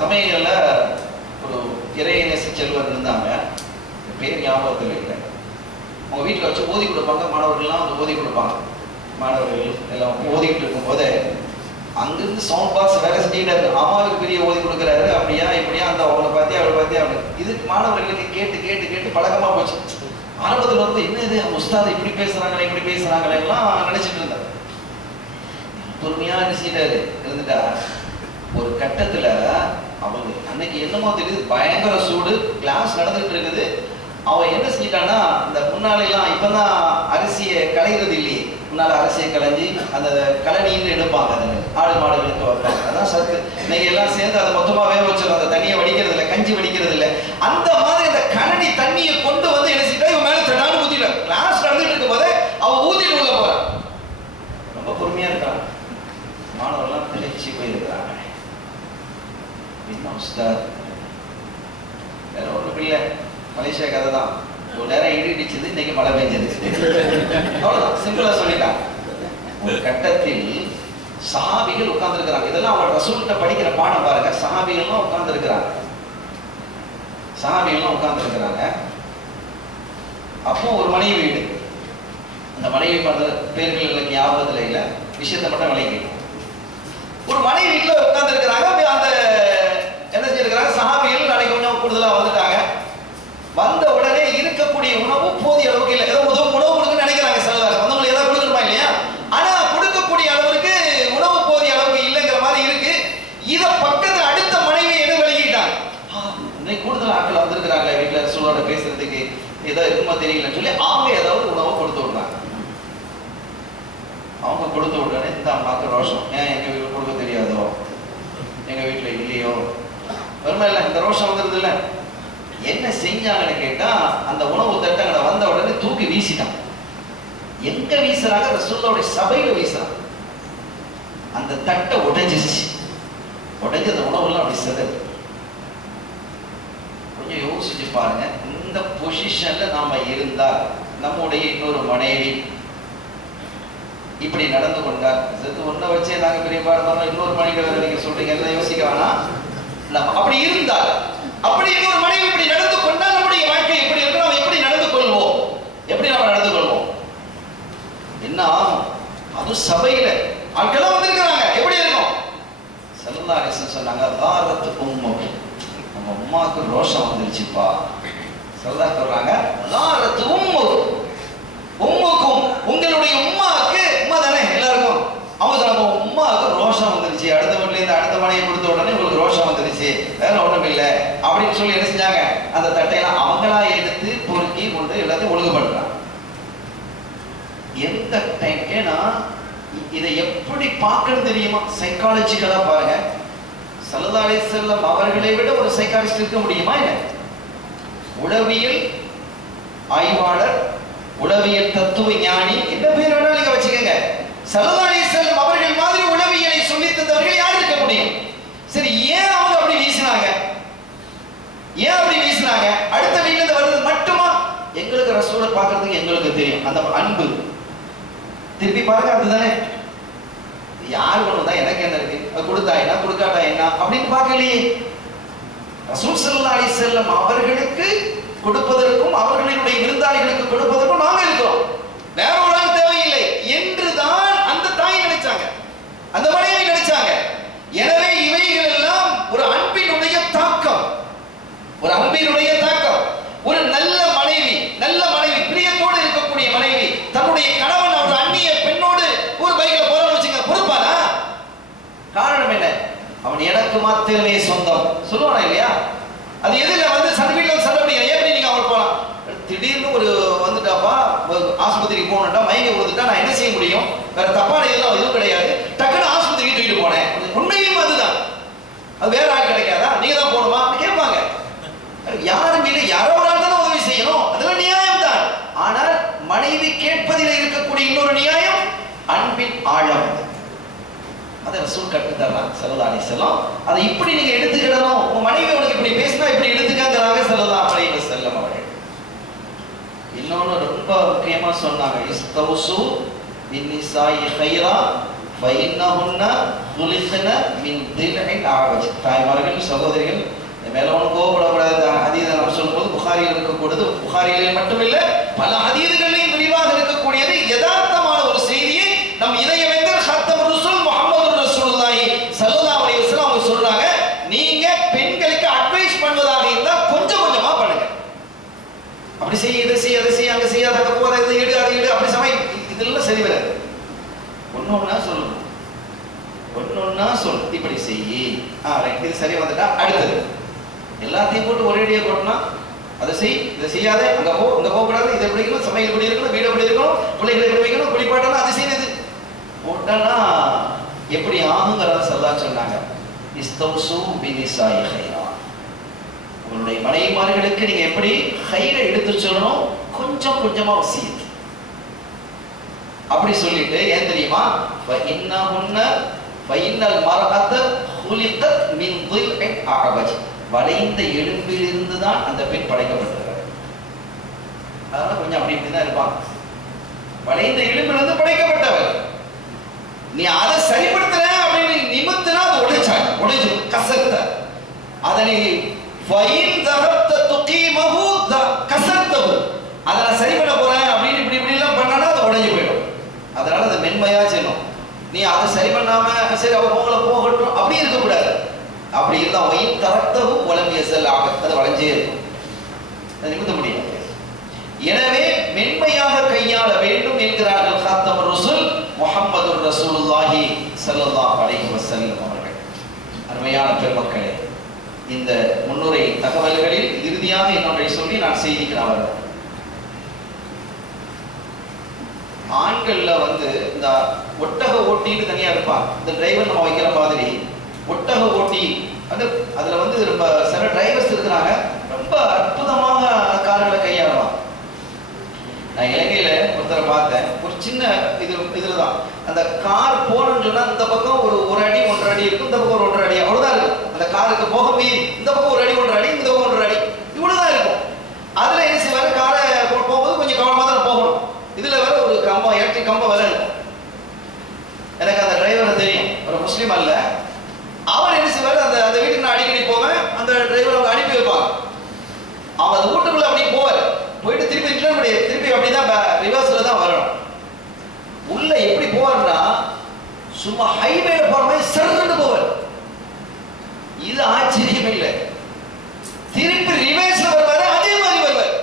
சமயங்கள்ல ஒரு இறைநேச செல்வர் இருந்தாங்க, பேர் ஞாபகத்தில் இல்லை. அவங்க வீட்டில் வச்சு ஓதி கொடுப்பாங்க, மாணவர்கள்லாம் வந்து ஓதி கொடுப்பாங்க. மாணவர்கள் எல்லாம் ஓதிக்கிட்டு இருக்கும்போது அங்கிருந்து சவுண்ட் பாக்ஸ் வேலை செஞ்சுக்கிட்டாரு. அம்மாவுக்கு பெரிய ஓதி கொடுக்குறாரு, அப்படியா இப்படியா, அந்த அவளை பார்த்தியா அவளை பார்த்தியா அப்படின்னு. இது மாணவர்களுக்கு கேட்டு கேட்டு கேட்டு பழக்கமாக போச்சு. ஆரம்பத்தில் வந்து என்ன இது உஸ்தாது இப்படி பேசுறாங்களே இப்படி பேசுறாங்களே எல்லாம் நினைச்சிட்டு இருந்தார். பொறுமையா நினைச்சிட்டாரு இருந்துட்டா ஒரு கட்டத்துல அவங்க அன்னைக்கு என்னமோ தெரியுது, பயங்கர சூடு, கிளாஸ் நடந்துட்டு இருக்குது. அவன் என்ன செஞ்சிட்டான்னா, இந்த முன்னாலெல்லாம் இப்பதான் அரிசியை களைகிறது இல்லையே, முன்னால அரிசியை களைஞ்சி அந்த கழனின்னு எடுப்பாங்க, அதில் ஆடு மாடுகளுக்கு வைப்பாங்க, அதான் சத்து. இன்னைக்கு எல்லாம் சேர்ந்து அதை மொத்தமா வேக வச்சிடும், அந்த தண்ணியை வடிக்கிறது இல்லை, கஞ்சி வடிக்கிறது இல்லை. அந்த மாதிரி அந்த கழனி தண்ணியை கொண்டு வந்து என்ன செஞ்சிட்டா இவன் மேல தடான்னு ஊத்திட்டான். கிளாஸ் நடந்துட்டு இருக்கும் போதே அவன் ஊத்திட்டு உள்ள போறான். ரொம்ப பொறுமையா இருக்கான். மாணவர்லாம் திளைச்சி போயிருக்கிறாங்க. என்ன உஸ்தாத், வேற ஒன்றும் இல்லை, மலேசியா கதை தான். ஒரு நேரம் இடி இடிச்சது, இன்னைக்கு மழை பெஞ்சது, அவ்வளவுதான், சிம்பிளா சொல்லிட்டாங்க. ஒரு கட்டத்தில் சஹாபிகள் உட்கார்ந்து இருக்கிறாங்க. இதெல்லாம் அவங்க ரசூல்கிட்ட படிக்கிற பாடம் பாருங்க. சஹாபிகள்லாம் உட்கார்ந்து இருக்கிறாங்க. அப்போ ஒரு மனைவி வீடு. அந்த மனைவி பார்த்த பேர்கள் எனக்கு ஞாபகத்தில் இல்லை, விஷயத்தை மட்டும் விளைவிக்கும். ஒரு மனைவி வீட்டில் உட்கார்ந்து இருக்கிறாங்க. அந்த என்ன செஞ்சிருக்கிறாங்க, சஹாபிகள் நாளைக்கு கொஞ்சம் கூடுதலாக வந்துட்டாங்க. வந்த உடனே இருக்கக்கூடிய உணவு போதிய அளவுக்கு இல்லை. ஏதோ உணவு கொடுக்குன்னு நினைக்கிறாங்க சிலர், வந்தவங்களுக்கு ஏதாவது கொடுக்கணுமா இல்லையா, ஆனா கொடுக்கக்கூடிய அளவுக்கு உணவு போதிய அளவுக்கு இல்லைங்கிற மாதிரி இருக்கு. இதை பக்கத்தில் அடுத்த மனைவி என்ன விளக்கிட்டாங்க, இன்னைக்கு கூடுதல் ஆட்கள் வந்திருக்கிறாங்க வீட்டில் சூழலோட பேசுறதுக்கு, ஏதோ இருக்குமா தெரியலன்னு சொல்லி அவங்க ஏதாவது உணவை கொடுத்து விடுறாங்க. அவங்க கொடுத்த உடனே இந்த அம்மாவுக்கு ரோஷம், ஏன் எங்க வீட்டில் கொடுக்க தெரியாதோ, எங்க வீட்டில் இல்லையோ, வருமா இல்லை, இந்த ரோஷம் வந்துருது இல்லை. என்ன செஞ்சாங்கன்னு கேட்டா, அந்த உணவு தட்டங்களை வந்த உடனே தூக்கி வீசிட்டான். எங்க வீசுறாங்க, ரசூலுல்லாஹ்வுடைய சபையில வீசுறாங்க. அந்த தட்டை உடைஞ்சிருச்சு. உடைஞ்ச அந்த உணவுலாம் அப்படி செதறது. கொஞ்சம் யோசிச்சு பாருங்க, இந்த பொசிஷன்ல நாம இருந்தால் நம்முடைய இன்னொரு மனைவி இப்படி நடந்து கொண்டார், ஒன்ன வச்சே நாங்க பெரிய பாடம், இன்னொரு மனைவி நீங்க சொல்றீங்க, எல்லாம் யோசிக்க வேணாம். நம்ம அப்படி இருந்தால், அப்படி இன்னொரு மனைவி இப்படி நடந்து கொண்டால் நம்முடைய வாழ்க்கை எப்படி இருக்கு, நாம் எப்படி நடந்து கொள்வோம், எப்படி நாம நடந்து கொள்வோம், என்ன ஆகும்? அது சபையில ஆட்கள் வந்திருக்கிறாங்க, எப்படி இருக்கும்? ஸல்லல்லாஹு அலைஹி வஸல்லம் சொன்னாங்க, தாரத்து உம்முக்கு, நம்ம அம்மாவுக்கு ரோஷம் வந்துருச்சுப்பா. ஸல்லல்லாஹு சொல்றாங்க, தாரத்து உம்முக்கு, உம்முக்கும், உங்களுடைய உம்மாவுக்கு, உம்மா தானே எல்லாருக்கும், அவங்க நம்ம உம்மாவுக்கு ரோஷம் வந்துருச்சு, அடுத்த வீட்டுல இருந்து அடுத்த மனையை கொடுத்த உடனே உங்களுக்கு ரோஷம் வந்துருச்சு, வேற ஒண்ணும் இல்லை அப்படின்னு சொல்லி என்ன செஞ்சாங்க, அந்த தட்டையெல்லாம் அவங்களா எடுத்து பொறுக்கி கொண்டு எல்லாத்தையும் ஒழுங்குபடுறாங்க. எந்த டைம்னா இதை எப்படி பார்க்கணும் தெரியுமா, சைக்காலஜிக்கலா பாருங்க. ஸல்லல்லாஹு அலைஹி வஸல்லம் அவர்களை விட ஒரு சைக்காலஜிஸ்ட் இருக்க முடியுமா? இல்லை. உளவியல் ஆய்வாளர், உளவியல் தத்துவ ஞானி, என்ன பேர் வேணாலும் நீங்க வச்சுக்கோங்க. ஸல்லல்லாஹு அலைஹி வஸல்லம் அவர்கள் மாதிரி உளவியலை சொல்லி தந்தவர்கள் யார் இருக்க முடியும்? சரி, ஏன் அவங்க அப்படி வீசினாங்க, ஏன் அப்படி வீசினாங்க? அடுத்த வீட்டுல இருந்து வருது மட்டுமா? எங்களுக்கு ரசூலை பார்க்கறதுக்கு எங்களுக்கு தெரியும், அந்த அன்பு. திருப்பி பாருங்க, அதுதானே. யார் கொண்டு தான் எனக்கு என்ன இருக்கு, அது கொடுத்தா என்ன கொடுக்காட்டா என்ன அப்படின்னு பார்க்கலையே. ரசூல் ஸல்லல்லாஹு அலைஹி வஸல்லம் அவர்களுக்கு கொடுப்பதற்கும் அவர்களுடைய விருந்தாளிகளுக்கு கொடுப்பதற்கும் நாங்க இருக்கிறோம், வேற ஒரு ஆள் தேவையில்லை என்றுதான் அந்த தாய் நினைச்சாங்க, அந்த மனைவி நினைச்சாங்க. எனவே இவைகள் எல்லாம் ஒரு அன்பினுடைய தாக்கம், ஒரு அன்பினுடைய தாக்கம். ஒரு நல்ல மனைவி, நல்ல மனைவி, பிரியத்தோடு இருக்கக்கூடிய மனைவி தன்னுடைய கணவன் ஒரு அந்நிய பெண்ணோடு ஒரு பைக்ல போறான்னு வச்சுங்க, பொறுப்பானா? காரணம் என்ன? அவன் எனக்கு மாத்திரமே சொந்தம் சொல்லுவானா இல்லையா? அது எதுல வந்து சர்வீட்ல சொல்ல முடியாது. எப்படி நீங்க அவர் போலாம், திடீர்னு ஒரு வந்துட்டாப்பா ஆஸ்பத்திரிக்கு போகணும்டா, மயங்கி விழுந்துட்டா, நான் என்ன செய்ய முடியும்? வேற தப்பான எதுவும் கிடையாது, டக்குன்னு ஆஸ்பத்திரிக்கு தூக்கிட்டு போனேன். உண்மையும் அதுதான். அது வேற ஆள் கிடைக்காதா, நீங்க தான் போகணுமா கேட்பாங்க. யாரும் இல்லை, யாரோ ஒரு ஆள் தானே உதவி செய்யணும், அதெல்லாம் நியாயம் தான். ஆனால் மனைவி கேட்பதில் இருக்கக்கூடிய இன்னொரு நியாயம் அன்பின் ஆழம். அதை ரசூல் கற்றுத்தர்றாங்க ஸல்லல்லாஹு அலைஹி வஸல்லம். அதை இப்படி நீங்க எடுத்துக்கிடணும், உங்க மனைவி உனக்கு இப்படி பேசினா இப்படி எடுத்துக்காங்கிறாங்க ஸல்லல்லாஹு அலைஹி வஸல்லம் அவர்கள். இன்னொன்னு ரொம்ப முக்கியமா சொன்னாங்க, இஸ்தௌசு பின்னிசாஇ கைரா ஃபஇன்னஹுன்ன குலிகன மின் தில்இன் ஆவஜ். தாய்மார்கள் சகோதரிகள் மேல ஒன்றும் கோபப்படக்கூடாது. ஹதீஸை நம்ம சொல்லும்போது புகாரியில் இருக்கக்கூடியது புகாரியிலே மட்டுமில்லை பல ஹதீதுகளிலும் விரிவாக இருக்கக்கூடியது யதார்த்தமான ஒரு செய்தியை நம் இதயவேந்தர் ஹத்தம் ரசூல் முஹம்மது ரசூலுல்லாஹி ஸல்லல்லாஹு அலைஹி வஸல்லம் அவங்க சொல்றாங்க, நீங்க பெண்களுக்கு அட்வைஸ் பண்ணுவதாக இருந்தால் கொஞ்சம் கொஞ்சமா பண்ணுங்க. அப்படி செய்ய இதை செய்ய அதை செய்ய அங்க செய்யாத அங்க போத இதை எடு அதை எடு அப்படி சமயம் இதெல்லாம் சரி வராது. ஒன்னொன்னா சொல்லணும், ஒன்னொன்னா சொல்லு, இப்படி செய்யி இது சரி வந்துட்டா அடுத்தது எல்லாத்தையும் போட்டு ஒரேடியா போட்டோம்னா அதை செய் இதை செய்யாத அங்க போ இங்க போகக்கூடாது இதை எப்படி இருக்கணும் சமையல் எப்படி இருக்கணும் வீடு எப்படி இருக்கணும் பிள்ளைகளை எப்படி வைக்கணும் குளிப்பாட்டணும் அது செய்யுது போட்டோம்னா எப்படி ஆகுங்கிறத ஸல்லல்லாஹு சொன்னாங்க. இஸ்தௌசு பினிசாயி கைரா, உங்களுடைய மனைவிமார்களுக்கு நீங்க எப்படி கைரை எடுத்து சொல்லணும் கொஞ்சம் கொஞ்சமா வசியத்து அப்படி சொல்லிட்டு ஏன் தெரியுமா இன்னல் மர்அத குலிகத் மின் தில்இன் அஅவஜ், வளைந்த எலும்பிலிருந்து தான் அந்த பெண் படைக்கப்பட்டிருக்கிறார். அதனால கொஞ்சம் அப்படி இப்படி தான் இருப்பாங்க. வளைந்த எலும்பிலிருந்து படைக்கப்பட்டவர். நீ அதை சரிப்படுத்துற அப்படின்னு நிமித்தினா அது உடைஞ்சு கசத்த அதனை ஃபைன் தஹப்த துகீமஹு கசத்தஹு, அதை நான் சரி பண்ண போறேன் அப்படின்னு இப்படி இப்படி எல்லாம் பண்ணானா அது உடைஞ்சு போயிடும். அதனால அது மென்மையா செய்யணும். நீ அதை சரி பண்ணாம சரி அவ உங்களை போகட்டும் அப்படி இருக்கக்கூடாது. அப்படி இருந்தா வயின் தரத்தகு வளமிய செல் ஆக அது வளைஞ்சே இருக்கும், அது நிமித்த முடியாது. எனவே மென்மையாக கையாள வேண்டும் என்கிறார்கள் ஹாத்தம் ரசூல் முஹம்மது ரசூலுல்லாஹி ஸல்லல்லாஹு அலைஹி வஸல்லம் அவர்கள். அருமையான பெருமக்களே, இந்த முன்னுரை தகவல்களில் இறுதியாக என்னொன்றை சொல்லி நான் செய்திக்கு நான் வருவேன். ஆண்கள்ல இந்த ஒட்டக ஓட்டின்னு தனியா இருப்பான். இந்த டிரைவர் நம்ம வைக்கிற மாதிரி ஒட்டக ஓட்டி அதுல ரொம்ப சில டிரைவர்ஸ் இருக்கிறாங்க, ரொம்ப அற்புதமாக கார்களை கையாளலாம். நான் இலங்கையில ஒருத்தரை பார்த்தேன், ஒரு சின்ன இதுலதான் அந்த கார் போகணும்னு சொன்னா இந்த பக்கம் ஒரு அடி 1.5 அடி இருக்கும், இந்த பக்கம் ஒரு 1.5 அடி அவ்வளவுதான் இருக்கும். அந்த காருக்கு போக மீறி இந்த பக்கம் 1 அடி 1.5 அடி இந்த பக்கம் 1.5 அடி இவ்வளவுதான் இருக்கும். அதுல என்ன செய்வாரு, காரை போகும்போது கொஞ்சம் கவனமா தான் போகணும். இதுல வேற ஒரு கம்பம் எலக்ட்ரிக் கம்பம் வேற இருக்கும். எனக்கு அந்த டிரைவரை தெரியும், ஒரு முஸ்லீம் அல்ல. அவர் என்ன செய்வாரு, அந்த வீட்டுக்கு நான் அடிக்கடி போவேன், அந்த டிரைவர் அவங்க அனுப்பி வைப்பாங்க. அவன் அந்த வீட்டுக்குள்ள அப்படியே போவார், போயிட்டு திருப்பி அப்படிதான் ரிவர்ஸ்ல தான் வரணும். உள்ள எப்படி போவார்னா சும்மா ஹைவேல போற மாதிரி சர்ன்னு போவார். இது ஆச்சரியம் இல்லை. திருப்பி ரிவர்ஸ்ல வருவாரு, அதே மாதிரி வருவார்.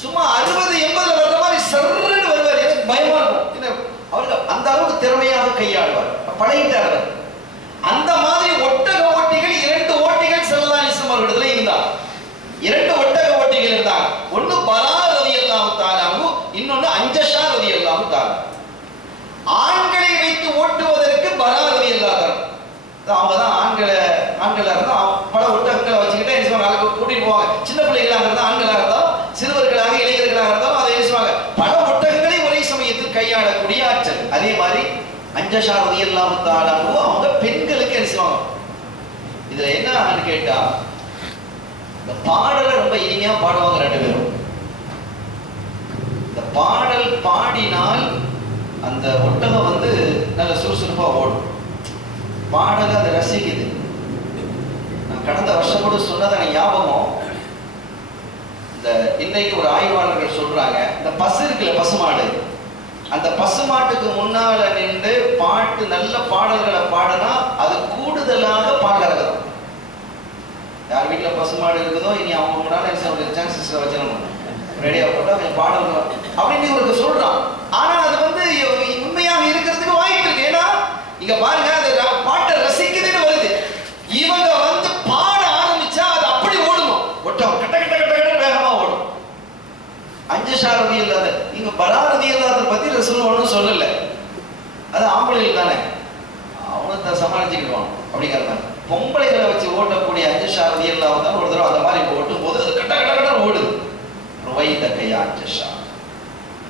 சும்மா 60-80 வர்ற மாதிரி சர்ன்னு வருவார். எனக்கு பயமா இருக்கும். அவருக்கு அந்த அளவுக்கு திறமையாக கையாளுவார், பழகிட்டார். அந்த மாதிரி ஒட்டக ஓட்டிகள் 2 ஓட்டிகள் ஸல்லல்லாஹு அலைஹி வஸல்லம் அவர்களிடத்துல இருந்தார். 2 ஒட்டக ஓட்டிகள் இருந்தாங்க. ஒன்னு பரா ரலியல்லாஹு தஆலா அன்ஹு, இன்னொன்னு அஞ்சஷா ரலியல்லாஹு தஆலா. ஆண்களை வைத்து ஓட்டுவதற்கு பரா ரலியல்லாஹு தஆலா அவங்க தான் ஆண்களா இருந்தா பல ஒட்டகங்களை வச்சுக்கிட்டே என்ன செய்வாங்க, கூட்டிட்டு போவாங்க. சின்ன பிள்ளைகளாக இருந்தா ஆண்களாக இருந்தாலும் சிறுவர்களாக இளைஞர்களாக இருந்தாலும் அதை என்ன செய்வாங்க, பல ஒட்டகங்களை ஒரே சமயத்தில் கையாளக்கூடிய ஆற்றல். அதே மாதிரி அஞ்சஷா ரலியல்லாஹு தஆலா அவங்க பெண்களுக்கு என்ன செய்வாங்க. இதுல என்ன கேட்டா, இந்த பாடலை ரொம்ப இனிமையா பாடுவாங்க 2 பேரும். இந்த பாடல் பாடினால் அந்த ஒட்டகம் நல்ல சுறுசுறுப்பா ஓடும். பாடலை அதை ரசிக்குது. நான் கடந்த வருஷம் கூட சொன்னதை ஞாபகம். இந்த இன்னைக்கு ஒரு ஆய்வாளர்கள் சொல்றாங்க, இந்த பசு இருக்குல்ல, பசுமாடு, அந்த பசுமாட்டுக்கு முன்னால நின்று பாட்டு நல்ல பாடல்களை பாடினா அது கூடுதலாக பாடல்கள். யார் வீட்டில் பசுமாடு இருக்குதோ இனி அவங்க முன்னால சான்சஸ்ல வச்சிடணும், ரெடியா போட்டா கொஞ்சம் பாடல்கள் அப்படின்னு இவருக்கு சொல்றான். ஆனா அது உண்மையாக இருக்கிறதுக்கு வாய்ப்பு இருக்கு. ஏன்னா இங்க பாருங்க, அது பாட்டை ரசிக்குதுன்னு வருது. இவங்க பாட ஆரம்பிச்சா அது அப்படி ஓடணும், ஒட்டம் கட்ட கட்ட கட்ட கட்ட வேகமா ஓடும். அஞ்சஷா ரலியல்லாஹு தஆலா, நீங்க பரா ரலியல்லாஹு தஆலா பத்தி ரசூல் ஒன்றும் சொல்லல, அது ஆம்பளைகள் தானே, அவனை சமாளிச்சுக்கிடுவான் அப்படிங்கிறத. பொம்பளைகளை வச்சு ஓட்டக்கூடிய அஞ்சஷா ரலியல்லாஹு தஆலா ஒரு தடவை அந்த மாதிரி ஓட்டும் போது அது கட்ட கட்ட கட்ட ஓடுது. ருவைத கையா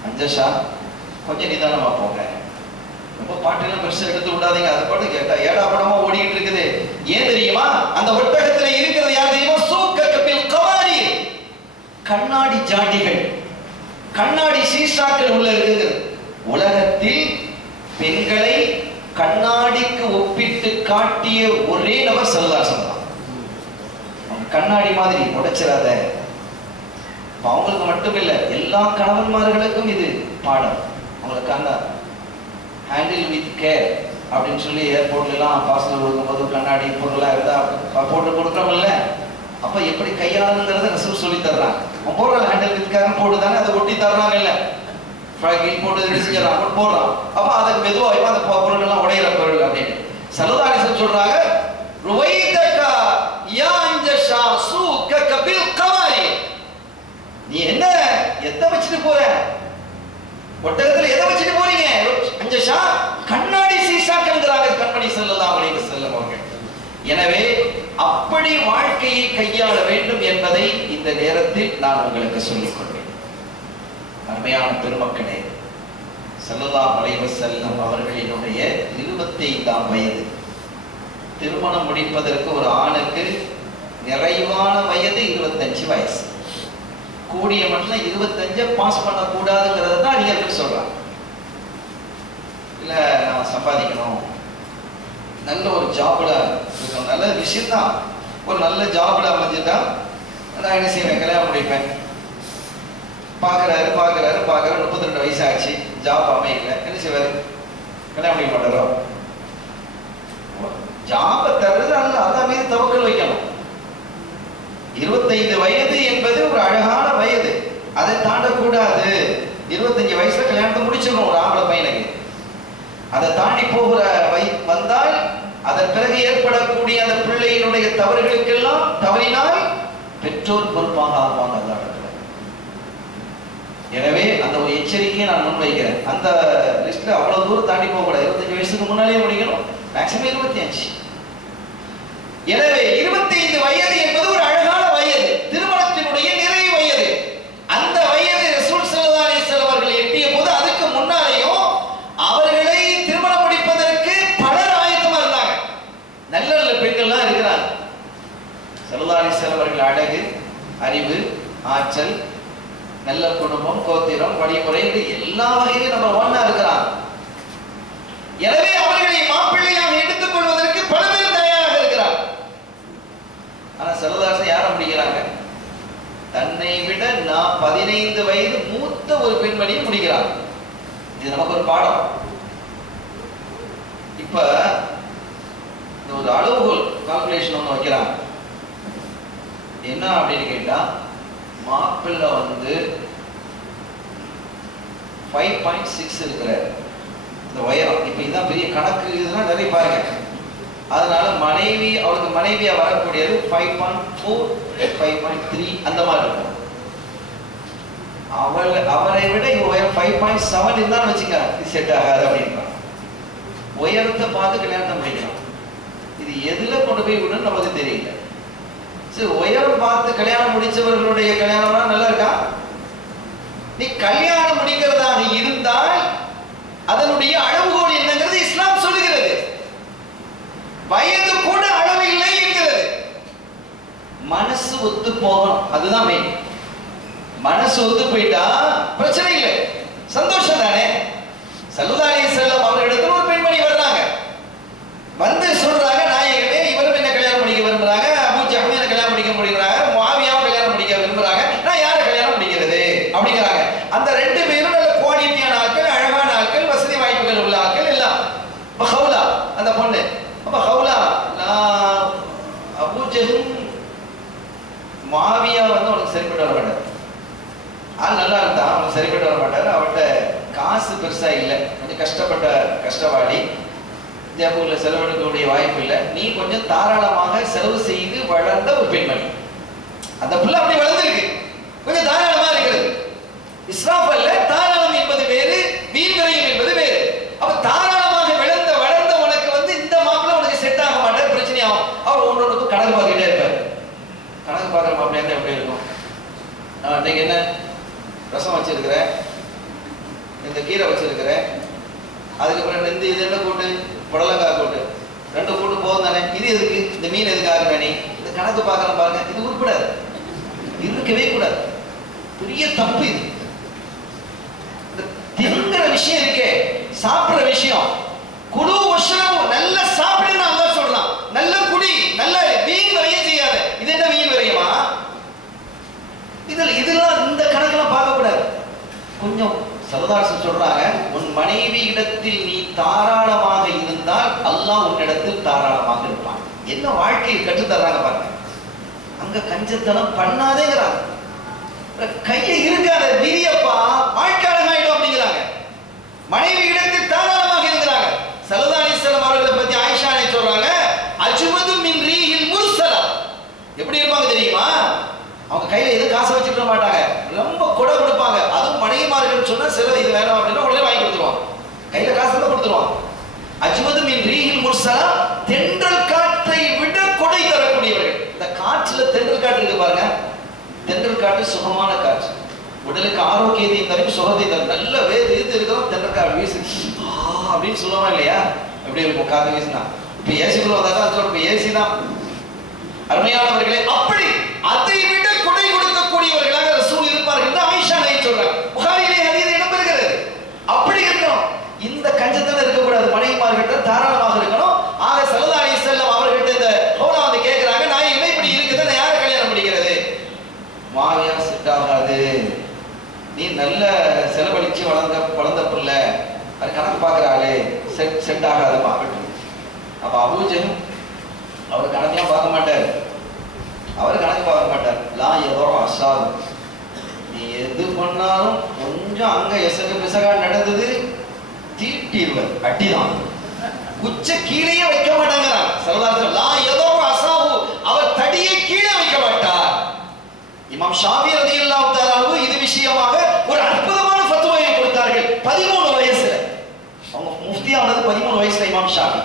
அஞ்சஷா கொஞ்சம் நிதானமா போங்க, ரொம்ப பாட்டெல்லாம் பெருசா எடுத்து விடாதீங்க. அது பாட்டு கேட்டா ஏடா படமா ஓடிட்டு இருக்குது. ஏன் தெரியுமா, அந்த ஒட்டகத்துல இருக்கிறது யார் தெரியுமா, சூக்கபில் கவாரி, கண்ணாடி ஜாடிகள், கண்ணாடி சீசாக்கள் உள்ள இருக்குது. உலகத்தில் பெண்களை கண்ணாடிக்கு ஒப்பிட்டு காட்டிய ஒரே நபர் ஸல்லல்லாஹு தான். கண்ணாடி மாதிரி உடைச்சிடாத. அவங்களுக்கு மட்டும் இல்ல, எல்லா கணவன்மார்களுக்கும் இது பாடம். அவங்களுக்கு அந்த ஹேண்டில் வித் கேர் அப்படின்னு சொல்லி ஏர்போர்ட்ல எல்லாம் பார்சல் கொடுக்கும்போது கண்ணாடி பொருளா இருந்தா போட்டு கொடுக்குறோம்ல, அப்ப எப்படி கையாளுங்கிறத ரசூல் சொல்லி தர்றாங்க. அவன் போடுறான் ஹேண்டில் வித் கேர் போட்டு தானே அதை ஒட்டி தர்றாங்க. இல்ல போட்டு செஞ்சிடறான் போடுறான். அப்ப அதை மெதுவாக அந்த பொருள் எல்லாம் உடையிற பொருள் அப்படின்னு ஸல்லல்லாஹு அலைஹி வஸல்லம் சொல்றாங்க. ருவைதகா யா அன்ஜஷா சூக பில் கவாரி. நீ என்ன எதை வச்சுட்டு போற? ஒட்டகத்துல எதை வச்சுட்டு போறீங்க? அன்ஜஷா கண்ணாடி சீசாக்கள்ங்கறாங்க கண்மணி ஸல்லல்லாஹு அலைஹி வஸல்லம் அவர்கள். எனவே அப்படி வாழ்க்கையை கையாள வேண்டும் என்பதை இந்த நேரத்தில் நான் உங்களுக்கு சொல்லிக் கொள்வேன். அருமையான பெருமக்களே, ஸல்லல்லாஹு அலைஹி வஸல்லம் அவர்களினுடைய 25ஆம் வயது திருமணம் முடிப்பதற்கு ஒரு ஆணுக்கு நிறைவான வயது 25 வயசு. கூடிய மட்டும் 25 பாஸ் பண்ணக்கூடாதுங்கிறத தான் அறிஞர்கள் சொல்றாங்க. இல்ல நான் சம்பாதிக்கணும், நல்ல ஒரு ஜாப்ல இருக்கணும், நல்ல விஷயம் தான், ஒரு நல்ல ஜாப்ல அமைஞ்சுட்டா நான் என்ன செய்வேன், கல்யாணம் முடிப்பேன். பார்க்குறாரு 32 வயசு ஆச்சு, ஜாப் அமையல, என்ன செய்வாரு? கல்யாணம் முடிக்க மாட்டாரோ? ஜாபை தவிர அல்லாஹ் மீது தவக்கல் வைக்கணும். 25 வயது என்பது ஒரு அழகான வயது, அதை தாண்டக்கூடாது. 25 வயசுல கல்யாணத்தை முடிச்சிடணும் ஒரு ஆம்பளை பையனுக்கு. அதை தாண்டி போகிற வந்தால் அதன் பிறகு ஏற்படக்கூடிய அந்த பிள்ளையினுடைய தவறுகளுக்கெல்லாம் தவறினால் பெற்றோர் பொறுப்பாக ஆகுவாங்க அந்த இடத்துல. எனவே அந்த ஒரு எச்சரிக்கையை நான் முன்வைக்கிறேன். அந்த லிஸ்ட்ல அவ்வளவு தூரம் தாண்டி போக கூடாது. 25 வயசுக்கு முன்னாலே முடிக்கணும், மேக்ஸிமம் 25. எனவே 25 வயது என்பது ஒரு அழகான வயது, திருமணத்தினுடைய நிறை வயது. அந்த வயது ரசூல் ஸல்லல்லாஹு அலைஹி வஸல்லம் அவர்கள் எட்டிய போது அதுக்கு முன்னாலேயும் அவர்களை திருமணம் முடிப்பதற்கு பலர் ஆயத்தமா இருந்தாங்க. நல்ல நல்ல பெண்கள்லாம் இருக்கிறாங்க. ஸல்லல்லாஹு அலைஹி வஸல்லம் அவர்கள் அழகு, அறிவு, ஆற்றல், நல்ல குடும்பம், கோத்திரம், வழிமுறை, எல்லா வகையிலும் நம்ம ஒண்ணா இருக்கிறாங்க. எனவே அவர்களை மாப்பிள்ளையாக எடுத்துக் கொள்வதற்கு பல பேர் தயாராக இருக்கிறார். ஆனா ஸல்லல்லாஹு யாரை முடிக்கிறாங்க? தன்னை விட 15 வயது மூத்த ஒரு பெண்மணியை முடிக்கிறாங்க. இது நமக்கு ஒரு பாடம். இப்ப இந்த ஒரு அளவுகோல் கால்குலேஷன் ஒன்று வைக்கிறாங்க. என்ன அப்படின்னு கேட்டா, மாப்பிள்ளை 5.6 இருக்கிற இந்த உயரம். இப்ப இதுதான் பெரிய கணக்கு, இதெல்லாம் நிறைய பாருங்க. அதனால மனைவி, அவருக்கு மனைவியா வரக்கூடியது 5.4, 5.3 அந்த மாதிரி இருக்கும். அவரை விட உயரம் 5.7 இருந்தான்னு வச்சுக்க, இது செட் ஆகாது அப்படின்றான். உயரத்தை பார்த்து கல்யாணத்தை முடிக்கலாம். இது எதுல கொண்டு போய் விடணும் நமக்கு தெரியல. சரி, உயரம் பார்த்து கல்யாணம் முடிச்சவர்களுடைய கல்யாணம்னா நல்லா இருக்கா? நீ கல்யாணம் முடிக்கிறதாக இருந்தால் அதனுடைய அளவுகோல் என்னங்கிறது இஸ்லாம் சொல்லுகிறது. வயது கூட அளவு இல்லை என்கிறது. மனசு ஒத்து போகணும், அதுதான் மெயின். மனசு ஒத்து போயிட்டா பிரச்சனை இல்லை, சந்தோஷம் தானே. ஸல்லல்லாஹு அலைஹி வஸல்லம் அவர்களிடத்தில் ஒரு பெண்மணி வர்றாங்க, வந்து சொல்றாங்க, நாயகமே இவரும் என்ன கல்யாணம் பண்ணிக்க விரும்புறாங்க, அபூ ஜஹல் என்ன கல்யாணம் பண்ணிக்க முடிக்கிறாங்க, முஆவியாவை கல்யாணம் பண்ணிக்க விரும்புறாங்க, நான் யாரை கல்யாணம் பண்ணிக்கிறது அப்படிங்கிறாங்க. அந்த 2 பேரும் நல்ல குவாலிட்டியான ஆட்கள், அழகான ஆட்கள், வசதி வாய்ப்புகள் உள்ள ஆட்கள் எல்லாம். ஹவுலா அந்த பொண்ணு, அப்ப ஹவுலா நான் அபூ ஜஹல் முஆவியா அவனுக்கு சரிப்பட்டு வர மாட்டார். ஆள் நல்லா இருந்தா அவனுக்கு சரிப்பட்டு வர மாட்டார். அவன்கிட்ட காசு பெருசா இல்லை, கொஞ்சம் கஷ்டப்பட்ட கஷ்டவாடி, ஜபூர்ல செலவெடுக்கக்கூடிய வாய்ப்பு இல்லை. நீ கொஞ்சம் தாராளமாக செலவு செய்து வளர்ந்த ஒரு பெண்மணி. அந்த பிள்ளை அப்படி வளர்ந்துருக்கு, கொஞ்சம் தாராளமா இருக்கிறது. இஸ்ராஃப் அல்ல, தாராளம் என்பது வேறு, வீண்விரயம் என்பது வேறு. அப்ப தாராளமாக வளர்ந்த உனக்கு இந்த மாப்பிள்ளை உனக்கு செட் ஆக மாட்டார், பிரச்சனை ஆகும். அவர் ஒன்னொன்னுக்கும் கணக்கு பார்த்துட்டே இருப்பார். கணக்கு பார்க்குற மாப்பிள்ளை இருந்தா எப்படி இருக்கும்? நான் இன்னைக்கு என்ன ரசம் வச்சிருக்கிறேன், இந்த கீரை வச்சிருக்கிறேன், அதுக்கப்புறம் இந்த இது என்ன கூட்டு, புடலங்காய் கூட்டு, 2 கூட்டு போதும் தானே, இது எதுக்கு, இந்த மீன் எதுக்காக வேணி, இந்த கணக்கு பார்க்கணும் பாருங்க. இது உருப்படாது, இருக்கவே கூடாது, பெரிய தப்பு. இது திங்கிற விஷயம் இருக்கே, சாப்பிடுற விஷயம், குடு வஷ்ரபு, நல்ல சாப்பிடுன்னு அல்லாஹ் சொல்றான். நல்ல குடி, நல்ல வீண் விரயம் செய்யாத. இது என்ன வீண் விரயமா? இதெல்லாம் இந்த கணக்கெல்லாம் பார்க்க கூடாது. கொஞ்சம் சல்லல்லாஹு சொல்றாங்க, உன் மனைவி இடத்தில் நீ தாராளமாக இருந்தால் அல்லாஹ் உன்னிடத்தில் தாராளமாக இருப்பான். என்ன வாழ்க்கையை கற்றுத் தர்றாங்க பாருங்க. அங்க கஞ்சத்தனம் பண்ணாதேங்கிறாங்க. கையை இருக்காத விரியப்பா, வாழ்க்கை அழகாயிடும் அப்படிங்கிறாங்க. மனைவி இடத்தில் தாராளமாக இருக்கிறாங்க. ஸல்லல்லாஹு அலைஹி வஸல்லம் அவர்களை பத்தி ஆயிஷா சொல்றாங்க, அஜ்வது மின் ரீஹில் முர்ஸலா. எப்படி இருப்பாங்க தெரியுமா? அவங்க கையில எதுவும் காசை வச்சுக்க மாட்டாங்க, ரொம்ப கொடை கொடுப்பாங்க. அதுவும் மனைவிமார்கள் சொன்னா சில இது வேணும் அப்படின்னா உடனே வாங்கி கொடுத்துருவாங்க, கையில காசு தான் கொடுத்துருவாங்க. அஜ்வது மின் ரீஹில் முர்ஸலா, தென்றல் காற்றை விட கொடை தரக்கூடியவர்கள். இந்த காற்றுல தென்றல் காற்று இருக்கு பாருங்க. தென்றல் காற்று சுகமான காற்று, உடலுக்கு ஆரோக்கியத்தை தரும், சுகத்தை தரும். நல்ல வேறு இருக்கிறோம், தென்றல் காற்று வீசு அப்படின்னு சொல்லுவாங்க இல்லையா? எப்படி இருக்கும் காற்று வீசினா? இப்ப ஏசிக்குள்ள வந்தாதான் சொல்றோம், ஏசி தான். அருமையானவர்களே, அப்படி அதை விட கொடை கொடுக்கக்கூடியவர்களாக ரசூல் இருப்பார்கள். ஆயிஷா சொல்றாங்க, புகாரிலே ஹதீஸ் இடம்பெறுகிறது. அப்படி இருக்கணும். இந்த கஞ்சத்தனம் இருக்கக்கூடாது. மனைவிமார்கிட்ட தாராளமாக இருக்கணும். ஆக ஸல்லல்லாஹு அலைஹி வஸல்லம் அவர்கிட்ட இந்த ஹோலா வந்து கேட்கிறாங்க, நான் இப்படி இருக்குது, நான் யாரை கல்யாணம் பண்ணிக்கிறது? மாவியா செட் ஆகாது, நீ நல்ல செலவழிச்சு வளர்ந்த பிள்ளை, அது கணக்கு பார்க்கிறாளே, செட் ஆகாதுமா. அப்ப அபூஜஹல் அவர் கணக்கெல்லாம் பார்க்க மாட்டார். அவர் கணக்கு பார்க்க மாட்டார். லா ஏதோ அசாது, நீ எது பண்ணாலும் கொஞ்சம் அங்க எசகு பிசகா நடந்தது தீட்டிடுவர், அட்டிதான். உச்ச கீழே வைக்க மாட்டாங்கிறான் ஸல்லல்லாஹு. லா ஏதோ அசாஹு, அவர் தடியை கீழே வைக்க மாட்டார். இமாம் ஷாஃபி ரலியல்லாஹு தஆலா இது விஷயமாக ஒரு அற்புதமான ஃபத்வாவை கொடுத்தார்கள். 13 வயசுல அவங்க முஃப்தி ஆனது 13 வயசுல. இமாம் ஷாஃபி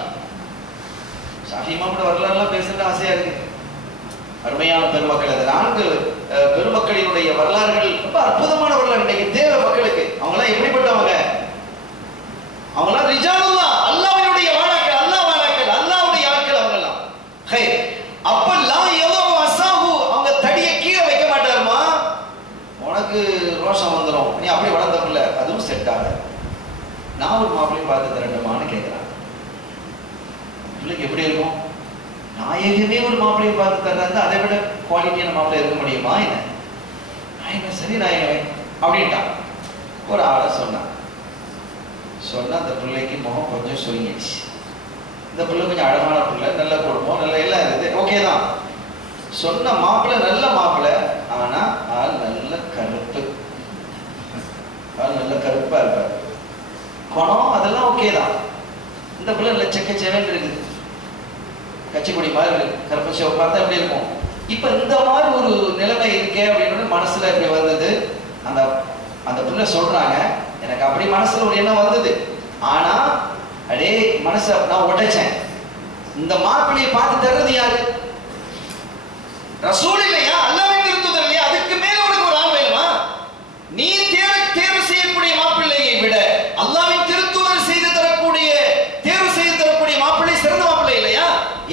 இமாமோட வரலாறுலாம் பேசுறது ஆசையா இருக்கு. அருமையான பெருமக்கள், அது 4 பெருமக்களினுடைய வரலாறுகள் ரொம்ப அற்புதமான வரலாறு. இன்னைக்கு தேவை மக்களுக்கு. அவங்களாம் எப்படிப்பட்டவங்க? அவங்களாம் ரிஜாலுல்லாஹ், அல்லாஹ்வுடைய வாழாக்கள், அல்லாஹ்வுடைய ஆட்கள் அவங்கலாம். அப்ப லா யதோ அஸாஹு, அவங்க தடியை கீழே வைக்க மாட்டாருமா. உனக்கு ரோஷம் வந்துடும், நீ அப்படி வளர்ந்த பிள்ளை, அதுவும் செட் ஆகாது. நான் ஒரு மாப்பிள்ளையும் பார்த்து தரட்டுமான்னு கேட்கிறான். பிள்ளைக்கு எப்படி இருக்கும்? நாயகமே ஒரு மாப்பிள்ளையை பார்த்து தர்றாங்க, அதை விட குவாலிட்டியான மாப்பிள்ளை இருக்க முடியுமா? என்ன சரி நாயகமே அப்படின்ட்டான். ஒரு ஆளை சொன்னா அந்த பிள்ளைக்கு முகம் கொஞ்சம் சுருங்கிடுச்சு. இந்த பிள்ளை கொஞ்சம் அழகான பிள்ளை, நல்ல குடும்பம், நல்ல எல்லாம் இருக்குது, ஓகே தான். சொன்ன மாப்பிள்ளை நல்ல மாப்பிள்ளை, ஆனா ஆள் நல்ல கருப்பு, ஆள் நல்ல கருப்பா இருப்பார். குணம் அதெல்லாம் ஓகே தான். இந்த பிள்ளை நல்ல செக்கச்சேவன் இருக்குது, கச்சிக்குடி மாதிரி கருப்பு சிவப்பு பார்த்தா எப்படி இருக்கும்? இப்ப இந்த மாதிரி ஒரு நிலைமை இருக்கே அப்படின்னு மனசுல இப்படி வந்தது. அந்த பிள்ளை சொல்றாங்க, எனக்கு அப்படி மனசுல ஒரு எண்ணம் வந்தது, ஆனா அடே மனசை நான் உடைச்சேன். இந்த மாப்பிள்ளையை பார்த்து தர்றது யாரு? ரசூல் இல்லையா, அல்லாஹ்வின் திருத்தூதர் இல்லையா? அதுக்கு மேல உனக்கு ஒரு ஆள் வேணுமா? நீ தேர்வு செய்யக்கூடிய மாப்பிள்ளையை விட அல்லாஹ்வின் திருத்தூதர் செய்து தரக்கூடிய தேர்வு செய்து தரக்கூடிய மாப்பிள்ளை சிறந்த மாப்பிள்ளை இல்லையா?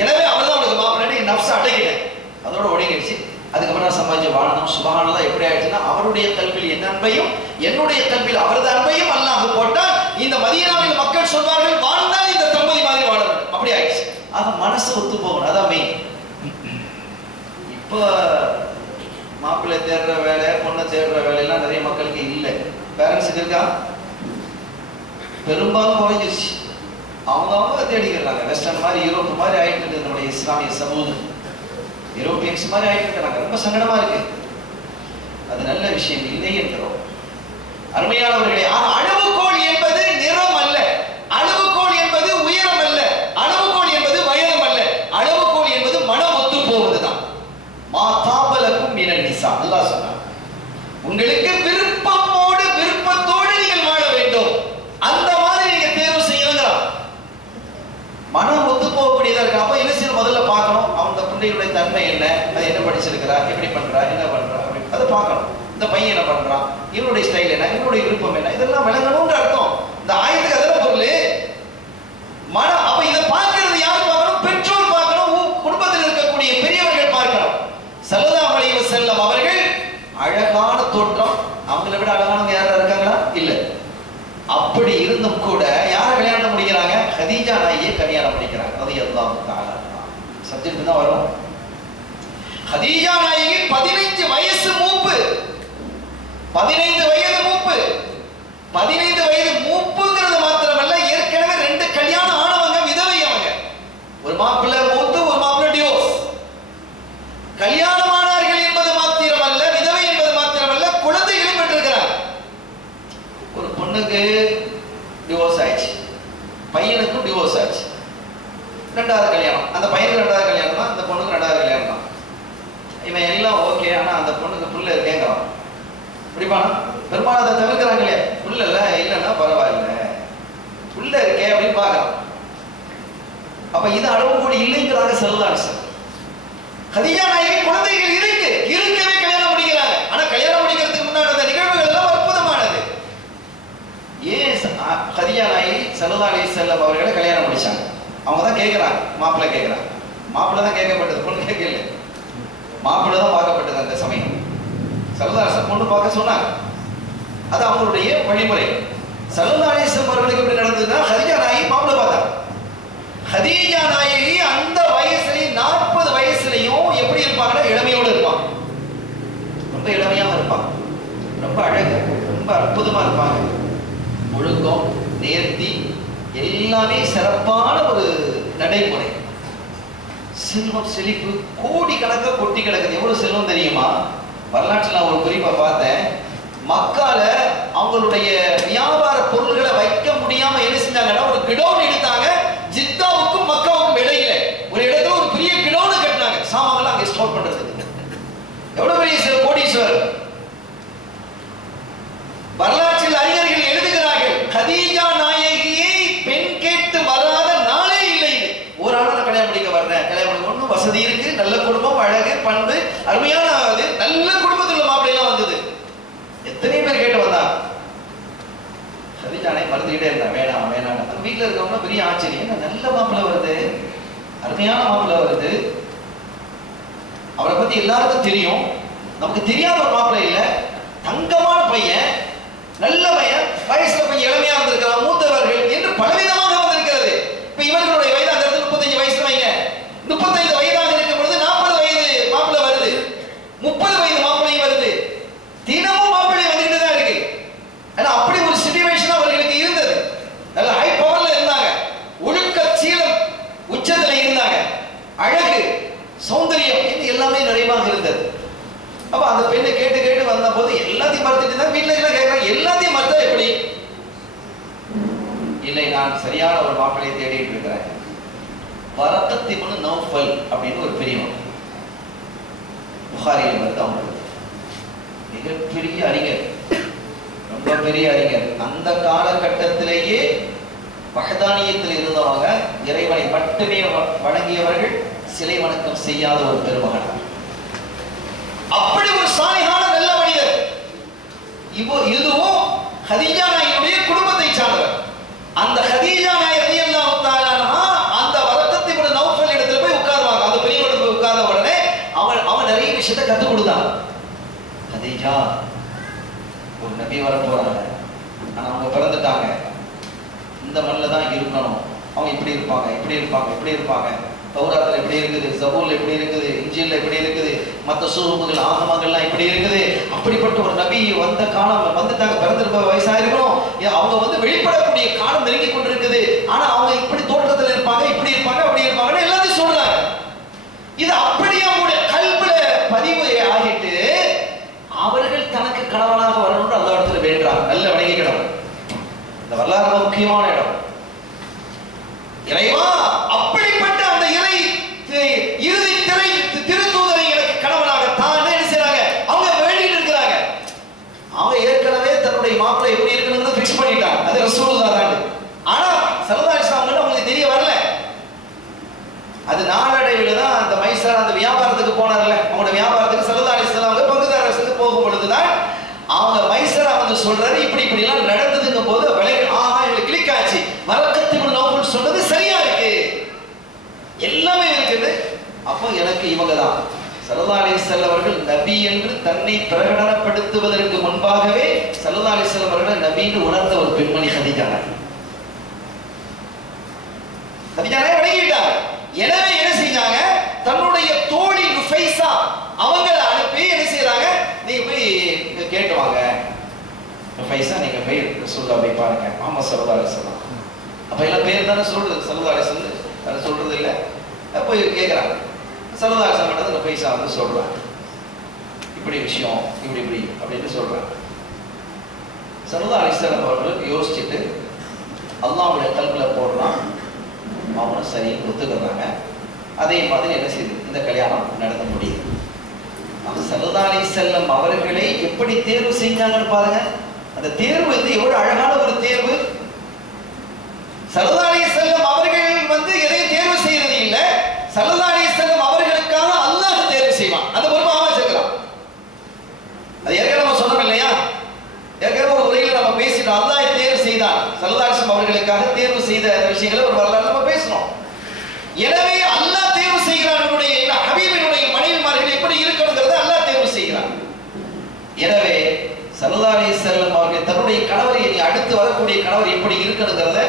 எனவே அவர்தான் உனக்கு மாப்பிள்ளை. நப்சை அடக்கிட்டேன், அதோட ஒடுங்கிடுச்சு. அதுக்கப்புறம் நான் சமாஜ வாழணும். சுபஹானல்லாஹ் எப்படி ஆயிடுச்சுன்னா, அவருடைய கல்வியில் என் அன்பையும் என்னுடைய கல்வியில் அவரது அன்பையும் அல்லாஹ் போட்டால் இந்த மதீனாவில் மக்கள் சொல்வார்கள், வாழ்ந்தால் இந்த தம்பதி மாதிரி வாழணும். அப்படி ஆயிடுச்சு. ஆக மனசு ஒத்து போகணும், அதான் மெயின். இப்போ மாப்பிள்ளை தேடுற வேலை, பொண்ணை தேடுற வேலையெல்லாம் நிறைய மக்களுக்கு இல்லை. பேரண்ட்ஸுக்கு இருக்கா? பெரும்பாலும் குறைஞ்சிருச்சு. அவங்க தேடிக்கிறாங்க. வெஸ்டர்ன் மாதிரி, யூரோப் மாதிரி ஆயிட்டு இருக்கு நம்முடைய இஸ்லாமிய சமூகம். யூரோப்பியன்ஸ் மாதிரி ஆயிட்டு இருக்காங்க. ரொம்ப சங்கடமா இருக்கு. அது நல்ல விஷயம் இல்லை என்கிறோம். அருமையானவர்களே, அளவுகோல் என்பது நிறம் அல்ல, அளவுகோல் என்பது உயரம் அல்ல, அளவுகோல் என்பது வயது அல்ல, அளவுகோல் என்பது மனம் ஒத்து போவதுதான். மா தாபலக்கும் மினன் நிசா, அல்லாஹ் சொன்னான், உங்களுக்கு விருப்பமோடு விருப்பத்தோடு நீங்கள் வாழ வேண்டும், அந்த மாதிரி நீங்க தேர்வு செய்யணுங்கிறான். மனம் ஒத்து போகக்கூடியதா இருக்கு. அப்ப என்ன செய்யணும்? முதல்ல பார்க்கணும் அவங்க பிள்ளைகளுடைய தன்மை என்ன, அது என்ன படிச்சிருக்கிறா, எப்படி பண்றா, என்ன பண்றா, அதை பார்க்கணும். இந்த பையன் என்ன பண்றான், இவனுடைய ஸ்டைல் என்ன, இவனுடைய விருப்பம் என்ன, இதெல்லாம் விளங்கணும்னு அர்த்தம். இந்த ஆயத்துக்கு அதெல்லாம் பொருள் மனம். அப்ப இதை பார்க்கிறது யார் பார்க்கணும்? பெற்றோர் பார்க்கணும், குடும்பத்தில் இருக்கக்கூடிய பெரியவர்கள் பார்க்கணும். ஸல்லல்லாஹு அலைஹி வஸல்லம் அவர்கள் அழகான தோற்றம், அவங்களை விட அழகானவங்க யாரா இருக்காங்களா? இல்ல. அப்படி இருந்தும் கூட யாரை கல்யாணம் முடிக்கிறாங்க? ஹதீஜா நாயை கல்யாணம் பண்ணிக்கிறாங்க. ரலியல்லாஹு தஆலா. சப்ஜெக்ட் தான் வரும். ஹதீஜா நாயகி 15 வயசு மூப்பு, 15 வயது மூப்பு. 15 வயது மூப்புங்கிறது மாத்திரமல்ல, ஏற்கனவே 2 கல்யாணம் ஆனவங்க, விதவை அவங்க. ஒரு மாப்பிள்ளை மூத்து, ஒரு மாப்பிள்ளை டிவோர்ஸ். கல்யாணமானார்கள் என்பது மாத்திரமல்ல, விதவை என்பது மாத்திரமல்ல, குழந்தைகளும் பெற்றிருக்கிறார். ஒரு பொண்ணுக்கு டிவோர்ஸ் ஆயிடுச்சு, பையனுக்கும் டிவோர்ஸ் ஆயிடுச்சு. 2வது கல்யாணம். அந்த பையனுக்கு 2வது கல்யாணம் தான், அந்த பொண்ணுக்கு 2வது கல்யாணம் தான். இவன் எல்லாம் ஓகே, ஆனா அந்த பொண்ணுக்கு புள்ள இருக்கேங்கிறான். இப்படிப்பானா பெரும்பாலும் அதை தவிர்க்கிறாங்க இல்லையா? புள்ள இல்லைன்னா பரவாயில்ல, புள்ள இருக்கே அப்படின்னு பாக்குறான். அப்ப இது அளவு கூட இல்லைங்கிறாங்க ஸல்லல்லாஹு அலைஹி வஸல்லம். ஹதீஜா நாயகி குழந்தைகள் இருக்கவே கல்யாணம் முடிக்கிறாங்க. ஆனா கல்யாணம் முடிக்கிறதுக்கு முன்னாடி அந்த நிகழ்வுகள் எல்லாம் அற்புதமானது. ஏன் ஹதீஜா நாயகி ஸல்லல்லாஹு அலைஹி வஸல்லம் அவர்களை கல்யாணம் முடிச்சாங்க? அவங்க தான் கேட்கிறாங்க, மாப்பிள்ளை கேட்கிறாங்க. மாப்பிள்ளை தான் கேட்கப்பட்டது, பொண்ணு கேட்கல. மாப்பிள்ளை தான் பார்க்கப்பட்டது. அந்த சமயம் ஸல்லல்லாஹு அலைஹி வஸல்லம் பொண்ணு பார்க்க சொன்னாங்க. அது அவங்களுடைய வழிமுறை. ஸல்லல்லாஹு அலைஹி வஸல்லம் அவர்களுக்கு எப்படி நடந்ததுன்னா, ஹதீஜா நாயகி மாப்பிள்ளை பார்த்தாங்க. ஹதீஜா நாயகி அந்த வயசுலயும் 40 வயசுலயும் எப்படி இருப்பாங்கன்னா, இளமையோடு இருப்பாங்க. ரொம்ப இளமையாக இருப்பாங்க, ரொம்ப அழகு, ரொம்ப அற்புதமா இருப்பாங்க. ஒழுக்கம், நேர்த்தி எல்லாமே சிறப்பான ஒரு நடைமுறை. செல்வம் செழிப்பு கோடி கணக்க கொட்டி கிடக்குது. எவ்வளவு செல்வம் தெரியுமா? வரலாற்றில் நான் ஒரு குறிப்பா பார்த்தேன். மக்கால அவங்களுடைய வியாபார பொருள்களை வைக்க முடியாம என்ன செஞ்சாங்கன்னா, ஒரு கிடோன் எடுத்தாங்க. ஜித்தாவுக்கும் மக்காவுக்கும் இடையில ஒரு இடத்துல ஒரு பெரிய கிடோன் கட்டினாங்க, சாமான்களை அங்கே ஸ்டோர் பண்றதுக்கு. எவ்வளவு பெரிய கோடீஸ்வரர்! வரலாற்றில் அறிஞர்கள் எழுதுகிறார்கள், ஹதீஜா நாயகியை பெண் கேட்டு வராத நாளே இல்லை. ஒரு ஆளை நான் கல்யாணம் முடிக்க வர்றேன், கல்யாணம் முடிக்க ஒன்றும் வசதி இருக்கு, நல்ல குடும்பம், அழகு, பண்பு, அருமையான நல்ல குடும்பத்தில் உள்ள மாப்பிள்ளை எல்லாம் வந்தது. எத்தனை பேர் கேட்டு வந்தாங்க. ஹதீஜா நாயகி மறந்துகிட்டே இருந்தா, வேணாம் வேணாம். அந்த வீட்டில் இருக்கவங்க பெரிய ஆச்சரியம், நல்ல மாப்பிள்ளை வருது, அருமையான மாப்பிள்ளை வருது. அவரை பத்தி எல்லாருக்கும் தெரியும், நமக்கு தெரியாத ஒரு மாப்பிள்ளை இல்லை, தங்கமான பையன், நல்ல பையன், வயசுல கொஞ்சம் இளமையா இருந்திருக்கிறார், மூத்தவர்கள் என்று பலவிதமாக வந்திருக்கிறது. இப்ப இவர்களுடைய வயது அந்த இடத்துல 35 வயசுல வைங்க, 35 வயதாக இருக்கும் பொழுது 40 வயது மாப்பிள்ளை வருது, 30 வயது மாப்பிள்ளை வருது, தினமும் மாப்பிள்ளை வந்துகிட்டு தான் இருக்கு. ஆனா அப்படி ஒரு சிச்சுவேஷன் அவர்களுக்கு இருந்தது. நல்ல ஹை பவர்ல இருந்தாங்க, ஒழுக்க சீலம் உச்சத்துல இருந்தாங்க, அழகு சௌந்தரியம் இது எல்லாமே நிறைவாக இருந்தது. அப்ப அந்த பெண்ணை கேட்டு கேட்டு வந்த போது எல்லாத்தையும் மறுத்துட்டு தான் வீட்டுல எல்லாம் கேட்கறாங்க, எல்லாத்தையும் மறுத்தா எப்படி? இல்லை, நான் சரியான ஒரு மாப்பிள்ளையை தேடிட்டு இருக்கிறேன். வரக்கத் இப்னு நௌஃபல் அப்படின்னு ஒரு பெரியவன், புகாரியில் வந்து அவங்க மிகப்பெரிய அறிஞர், ரொம்ப பெரிய அறிஞர். அந்த காலகட்டத்திலேயே வஹதானியத்தில் இருந்தவங்க, இறைவனை மட்டுமே வணங்கியவர்கள், சிலை வணக்கம் செய்யாத ஒரு பெருமகனார். அப்படி ஒரு சாலிஹான நல்ல மனிதர். இதுவும் ஹதீஜா நாயகியுடைய குடும்பத்தை சார்ந்தவர். அந்த ஹதீஜா நாயகி ரலியல்லாஹு தஆலா அன்ஹா அந்த வரக்கத் இப்னு நௌஃபல் இடத்துல போய் உட்கார்வாங்க. அந்த பெரியவங்க போய் உட்கார்ந்த உடனே அவன் நிறைய விஷயத்தை கற்றுக் கொடுத்தான். ஹதீஜா, ஒரு நபி வர போறாங்க, ஆனா அவங்க பிறந்துட்டாங்க, இந்த மண்ணில் தான் இருக்கணும், அவங்க இப்படி இருப்பாங்க, இப்படி இருப்பாங்க, இப்படி இருப்பாங்க, தௌராத்துல எப்படி இருக்குது, ஜபூர்ல எப்படி இருக்குது, இன்ஜீல்ல எப்படி இருக்குது, மற்ற சூஹுகள் ஆகமங்கள்லாம் இப்படி இருக்குது. அப்படிப்பட்ட ஒரு நபி வந்த காலம் வந்துட்டாங்க, பிறந்திருப்ப வயசாயிருக்கணும், அவங்க வந்து வெளிப்படக்கூடிய காலம் நெருங்கி கொண்டிருக்குது. ஆனா அவங்க இப்படி தோற்றத்தில் இருப்பாங்க, இப்படி இருப்பாங்க, அப்படி இருப்பாங்கன்னு எல்லாத்தையும் சொல்றாங்க. இது அப்படியே அவங்களுடைய கல்வில பதிவு ஆகிட்டு அவர்கள் தனக்கு கணவனாக வரணும்னு அந்த இடத்துல வேண்டாங்க. நல்ல வணங்கிக்கிடணும். இந்த வரலாறு முக்கியமான இடம். இறைவா, அப்படிப்பட்ட அந்த இறை இறுதி திரை திருத்தூதரை எனக்கு கணவனாக தான் என்ன செய்றாங்க, அவங்க வேண்டிட்டு இருக்கிறாங்க. அவங்க ஏற்கனவே தன்னுடைய மாப்பிள்ளை எப்படி இருக்கணும்னு ஃபிக்ஸ் பண்ணிட்டாங்க, அது ரசூலுல்லாஹ் தான். ஆனா ஸல்லல்லாஹு அலைஹி வஸல்லம் அவங்களுக்கு தெரிய வரல. அது நாளடைவில் தான் அந்த மைசர் அந்த வியாபாரத்துக்கு போனார்ல, அவங்களோட வியாபாரத்துக்கு ஸல்லல்லாஹு அலைஹி வஸல்லம் அவங்க பங்குதாரர்களுக்கு போகும் பொழுதுதான் அவங்க மைசரா வந்து சொல்றாரு, இப்படி இப்படி எல்லாம் நடந்ததுங்கும் போது இவங்களுக்கு கிளிக் ஆச்சு. வரக்கத் இப்னு நௌஃபல் சொன்னது சரியா இருக்கு, எல்லாமே இருக்குது. அப்போ எனக்கு இவங்க தான் ஸல்லல்லாஹு அலைஹி வஸல்லம் அவர்கள் நபி என்று தன்னை பிரகடனப்படுத்துவதற்கு முன்பாகவே ஸல்லல்லாஹு அலைஹி வஸல்லம் அவர்கள் நபின்னு உணர்ந்த ஒரு பெண்மணி ஹதீஜா. கதீஜா நாயகி வணங்கிட்டாங்க. எனவே என்ன செஞ்சாங்க, தன்னுடைய தோழி நுஃபைஸா அவங்கள அனுப்பி என்ன செய்யறாங்க, நீங்க போய் கேட்டு வாங்க, நுஃபைஸா நீங்க போய் ரசூலுல்லாஹ் போய் பாருங்க, முஹம்மது ஸல்லல்லாஹு அலைஹி வஸல்லம். அப்ப எல்லாம் பேர் தானே சொல்றது, ஸல்லல்லாஹு அலைஹி வஸல்லம் சொல்றது இல்ல, போய் கேட்கறாங்க. ஸல்லல்லாஹு அலைஹி வஸல்லம் நுஃபைஸா வந்து சொல்றாங்க, இப்படி விஷயம் இப்படி அப்படின்னு சொல்றாங்க. ஸல்லல்லாஹு அலைஹி வஸல்லம் அவர்கள் யோசிச்சுட்டு அல்லாஹ்வுடைய கல்வில போடுறான், அவனும் சரி ஒத்துக்கிறாங்க. அதே மாதிரி என்ன செய்யுது, இந்த கல்யாணம் நடத்த முடியுது. ஸல்லல்லாஹு அலைஹி வஸல்லம் அவர்களை எப்படி தேர்வு செஞ்சாங்கன்னு பாருங்க. அந்த தேர்வு வந்து எவ்வளவு அழகான ஒரு தேர்வு. ஸல்லல்லாஹு அலைஹி வஸல்லம் அவர்கள் வந்து எதையும் தேர்வு செய்யறது இல்ல, ஸல்லல்லாஹு அலைஹி வஸல்லம் அவர்களுக்காக அல்லாஹ் தேர்வு செய்வான். அந்த பொறுப்பை அவன் வச்சிருக்கிறான். அது ஏற்கனவே நம்ம சொன்னோம் இல்லையா, ஏற்கனவே ஒரு உரையில நம்ம பேசிட்டோம். அல்லாஹ் தேர்வு செய்தான், ஸல்லல்லாஹு அலைஹி வஸல்லம் அவர்களுக்காக தேர்வு செய்த விஷயங்களை ஒரு வரலாறு நம்ம பேசணும். எனவே அல்லாஹ் தேர்வு செய்கிறான். ஹபீபினுடைய மனைவிமார்கள் எப்படி இருக்கணுங்கிறத அல்லாஹ் தேர்வு செய்கிறான். எனவே ஸல்லல்லாஹு அலைஹி வஸல்லம் அவர்கள் தன்னுடைய கணவரை, அடுத்து வரக்கூடிய கணவர் எப்படி இருக்கணுங்கிறத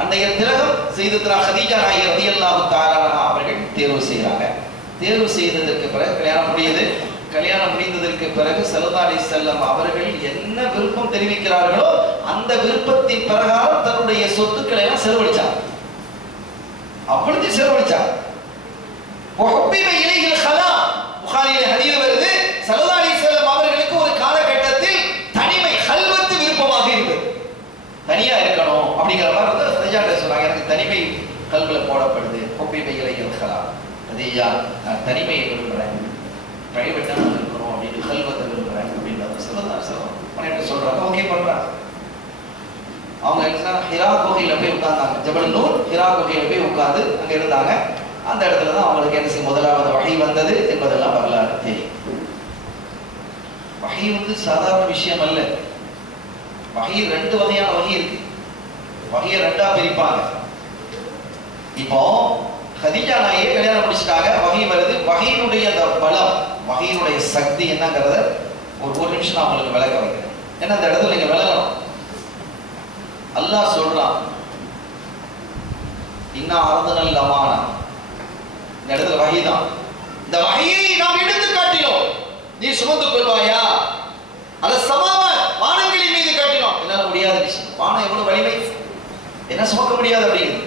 அன்றைய திலகம் செய்தத்ரா கதீஜா நாயகி ரலியல்லாஹு தஆலா அன்ஹா அவர்கள் தேர்வு செய்கிறாங்க. தேர்வு செய்ததற்கு பிறகு கல்யாணம் முடியுது. கல்யாணம் முடிந்ததற்கு பிறகு ஸல்லல்லாஹு அலைஹி வஸல்லம் அவர்கள் என்ன விருப்பம் தெரிவிக்கிறார்களோ அந்த விருப்பத்தின் பிரகாரம் தன்னுடைய சொத்துக்களை எல்லாம் செலவழிச்சாங்க. அப்பொழுது செலவழிச்சாங்க. وحبب إليه الخلاء புகாரியிலே ஹதீஸ் வருது, ஸல்லல்லாஹு அலைஹி வஸல்லம் அவர்களுக்கு ஒரு காலகட்டத்தில் தனிமை கல்வத்து விருப்பமாக இருந்தது. தனியா இருக்கணும் அப்படிங்கிற மாதிரி வந்து கதீஜா சொன்னாங்க, எனக்கு தனிமை கல்வில போடப்படுது. حبب إليه الخلاء, கதீஜா நான் தனிமையை விரும்புறேன், பிரைவேட்டா இருக்கணும் அப்படின்னு கல்வத்தை விரும்புறேன் அப்படின்னு ஸல்லல்லாஹு அலைஹி வஸல்லம் பண்ணிட்டு சொல்றாங்க. ஓகே பண்றாங்க. அவங்க என்ன ஹிரா குகையில போய் உட்கார்ந்தாங்க. ஜபல் நூர் ஹிரா குகையில போய் உட்கார்ந்து அங்க இருந்தாங்க. அந்த இடத்துல தான் அவங்களுக்கு என்ன செய்ய முதலாவது வஹி வந்தது என்பதெல்லாம் வரலாறு தெரியும். வஹி வந்து சாதாரண விஷயம் அல்ல. வஹி ரெண்டு வகையான வஹி இருக்கு. வஹியை ரெண்டா பிரிப்பாங்க. இப்போ கதீஜா நாயகி கல்யாணம் முடிச்சிட்டாங்க, வஹி வருது. வஹியினுடைய அந்த பலம், வஹியினுடைய சக்தி என்னங்கிறத ஒரு நிமிஷம் நான் உங்களுக்கு விளக்க வைக்கிறேன். ஏன்னா அந்த இடத்துல நீங்க விளங்கணும். அல்லாஹ் சொல்றான், இன்னா அரதுனல் அமானா. இந்த இடத்துல வஹி தான். இந்த வஹியை நாம் எடுத்து காட்டினோம், நீ சுமந்து கொள்வாயா? அல்ல சமாவ வானங்களின் மீது காட்டினோம், என்னால முடியாத விஷயம். வானம் எவ்வளவு வலிமை, என்ன சுமக்க முடியாது அப்படிங்கிறது.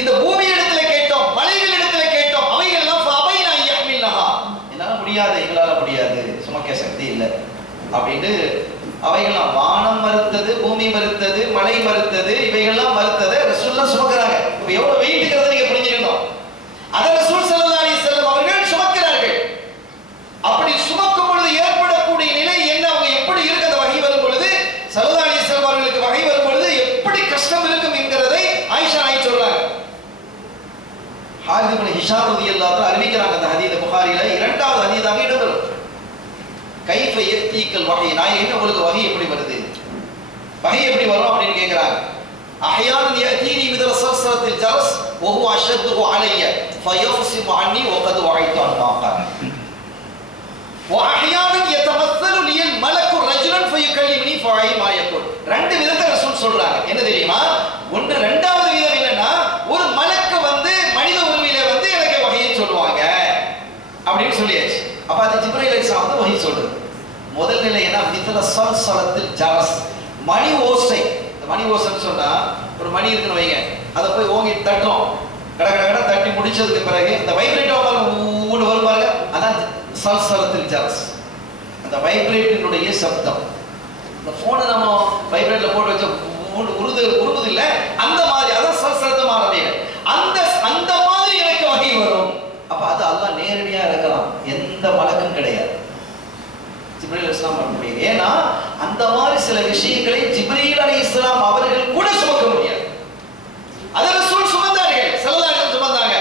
இந்த பூமி இடத்துல கேட்டோம், மலைகள் இடத்துல கேட்டோம், அவைகள் எல்லாம் ஃபஅபைனா யஹ்மில்னஹா, என்னால முடியாது, எங்களால முடியாது, சுமக்க சக்தி இல்லை அப்படின்னு அவைகள்லாம் வானம் மறுத்தது, பூமி மறுத்தது, மலை மறுத்தது, இவைகள்லாம் மறுத்தது. ரசூலுல்லாஹ் சுமக்கிறாங்க. இப்ப எவ்வளவு வெயிட்ங்கிறத நீங்க புரிஞ்சுக்கணும். அத ரசூல் ஸல்லல்லாஹு அலைஹி வஸல்லம் அவர்கள் சுமக்கிறார்கள். அப்படி சுமக்கும் பொழுது ஏற்படக்கூடிய நிலை என்ன, அவங்க எப்படி இருக்கு, அந்த வஹி வரும் பொழுது ஸல்லல்லாஹு அலைஹி வஸல்லம் அவர்களுக்கு வஹி வரும் பொழுது எப்படி கஷ்டம் இருக்கும் என்கிறதை ஆயிஷா நாயகி சொல்றாங்க. ஹாரிஸ் இப்னு ஹிஷாம் ரலியல்லாஹு அன்ஹு அறிவிக்கிறாங்க. அந்த ஹதீஸ் புகாரியில இரண்டாவது ஹதீஸாக இடம்பெறும். கைஃப யத்தீக்கல் வஹி, நாயகி உங்களுக்கு வஹி எப்படி வருது, வஹி எப்படி வரும் அப்படின்னு கேக்குறாங்க. அஹ்யானன் யதீனி மிதல் ஸல்ஸலத்தில் ஜரஸ் வஹுவ அஷத்துஹு அலைய ஃபயஃசிமு அன்னி வகத் வஅய்து அன் மாகான வஅஹ்யானன் யதமஸ்ஸலு லில் மலக்கு ரஜுலன் ஃபயுகல்லிமுனி ஃபஅய் மா யகுல். ரெண்டு விதத்தை ரசூல் சொல்றாங்க. என்ன தெரியுமா? ஒன்று, இரண்டாவது விதம் என்னன்னா, ஒரு மலக்கு வந்து மனித உருவிலே வந்து எனக்கு வஹியை சொல்லுவாங்க அப்படின்னு சொல்லியாச்சு. அப்ப அது ஜிப்ரீல் அலைஹிஸ்ஸலாம் வந்து வஹி சொல்றது. முதல் நிலை என்ன, மிதல ஸல்ஸலத்தில் ஜரஸ், மணி ஓசை. மணி ஓசைன்னு சொன்னா ஒரு மணி இருக்குன்னு வைங்க, அதை போய் ஓங்கி தட்டுறோம், கட கட கட தட்டி முடிச்சதுக்கு பிறகு அந்த வைப்ரேட் ஊடு வரும் பாருங்க, அதான் ஸல்ஸலத்தில் ஜரஸ், அந்த வைப்ரேட்டினுடைய சப்தம். இந்த போனை நம்ம வைப்ரேட்ல போட்டு வச்ச உருது இல்ல, அந்த மாதிரி அதான் ஸல்ஸலத்தம் ஆரம்பிங்க. அந்த மாதிரி எனக்கு வஹி வரும். அப்ப அது அல்லாஹ் நேரடியா இருக்கலாம், எந்த மலக்கும் கிடையாது. ஜிப்ரீல் அலைஹிஸ்ஸலாம் பண்ண முடியாது. ஏன்னா அந்த மாதிரி சில விஷயங்களை ஜிப்ரீல் அலைஹிஸ்ஸலாம் அவர்கள் கூட சுமக்க முடியாது. அதை ரசூல் சுமந்தார்கள், ஸல்லல்லாஹு அலைஹி வஸல்லம் சுமந்தாங்க.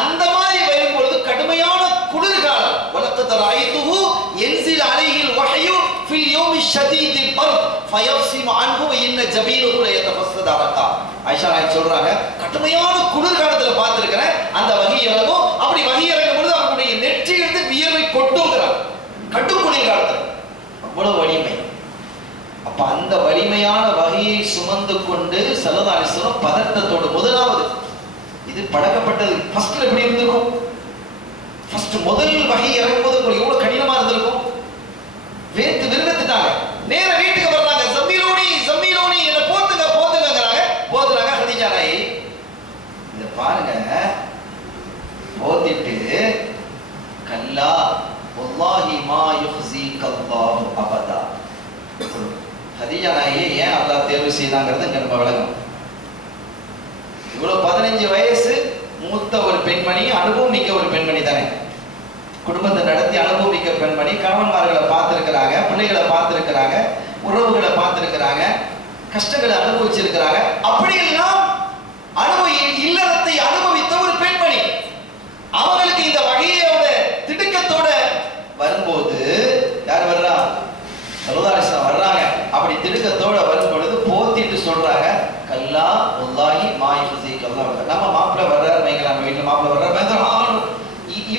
அந்த மாதிரி வரும் பொழுது கடுமையான குளிர்காலம், வலக்கத் ரஅய்துஹு யன்ஸில் அலைஹில் வஹ்யு ஃபில் யௌமி ஷதீதில் பர்த் ஃபயஃசிமு அன்ஹு வ இன்ன ஜபீலுஹு லயதஃபஸ்ஸது அரகா. ஆயிஷா நாயகி சொல்றாங்க, கடுமையான குளிர்காலத்துல பார்த்திருக்கிறேன் அந்த வஹி இறங்கும். அப்படி வஹி இறங்கும் பொழுது அவங்களுடைய நெற்றியிலிருந்து வியர்வை கொட்டுங்கிறாங்க. கடும் குளிர்காலத்துல அவ்வளவு வலிமை. அப்ப அந்த வலிமையான வஹியை சுமந்து கொண்டு ஸல்லல்லாஹு அலைஹி வஸல்லம் பதட்டத்தோடு முதலாவது இது பழக்கப்பட்டது. ஃபர்ஸ்ட்ல எப்படி இருந்திருக்கும்? ஃபர்ஸ்ட் முதல் வகை இறங்கும்போது எவ்வளவு கடினமா இருந்திருக்கும். வேத்து விருந்துட்டாங்க. நேர வீட்டுக்கு வர்றாங்க. ஜம்மீலூனி ஜம்மீலூனி என்ன போத்துங்க போத்துங்கங்கறாங்க. போத்துறாங்க. ஹதீஜா நாயி இத பாருங்க, போத்திட்டு கல்லா வல்லாஹி மா யுஹ்ஸீகல்லாஹு அபதா. ஹதீஜா நாயி ஏன் அல்லாஹ் தேர்வு செய்தாங்கிறது இங்க நம்ம விளங்கணும். இவ்வளவு 15 வயசு மூத்த ஒரு பெண்மணி, அனுபவம் மிக்க ஒரு பெண்மணி தானே. குடும்பத்தை நடத்தி அனுபவிக்க பெண்மணி, கணவன்மார்களை பார்த்திருக்கிறாங்க, பிள்ளைகளை பார்த்திருக்கிறாங்க, உறவுகளை பார்த்திருக்கிறாங்க, கஷ்டங்களை அனுபவிச்சிருக்கிறாங்க. அப்படியெல்லாம் இல்லறத்தை அனுபவித்த ஒரு பெண்மணி. அவங்களுக்கு இந்த வகையோட திடுக்கத்தோட வரும்போது யார் வர்றா? ஸல்லல்லாஹு அலைஹி வஸல்லம் வர்றாங்க. அப்படி திடுக்கத்தோட வரும் பொழுது போத்திட்டு சொல்றாங்க, கல்லா வல்லாஹி மா யுஹ்ஸீகல்லாஹு. நம்ம மாப்பிள்ளை வர்றாரு வைங்களா, நம்ம வீட்டுல மாப்பிள்ளை வர்றாரு,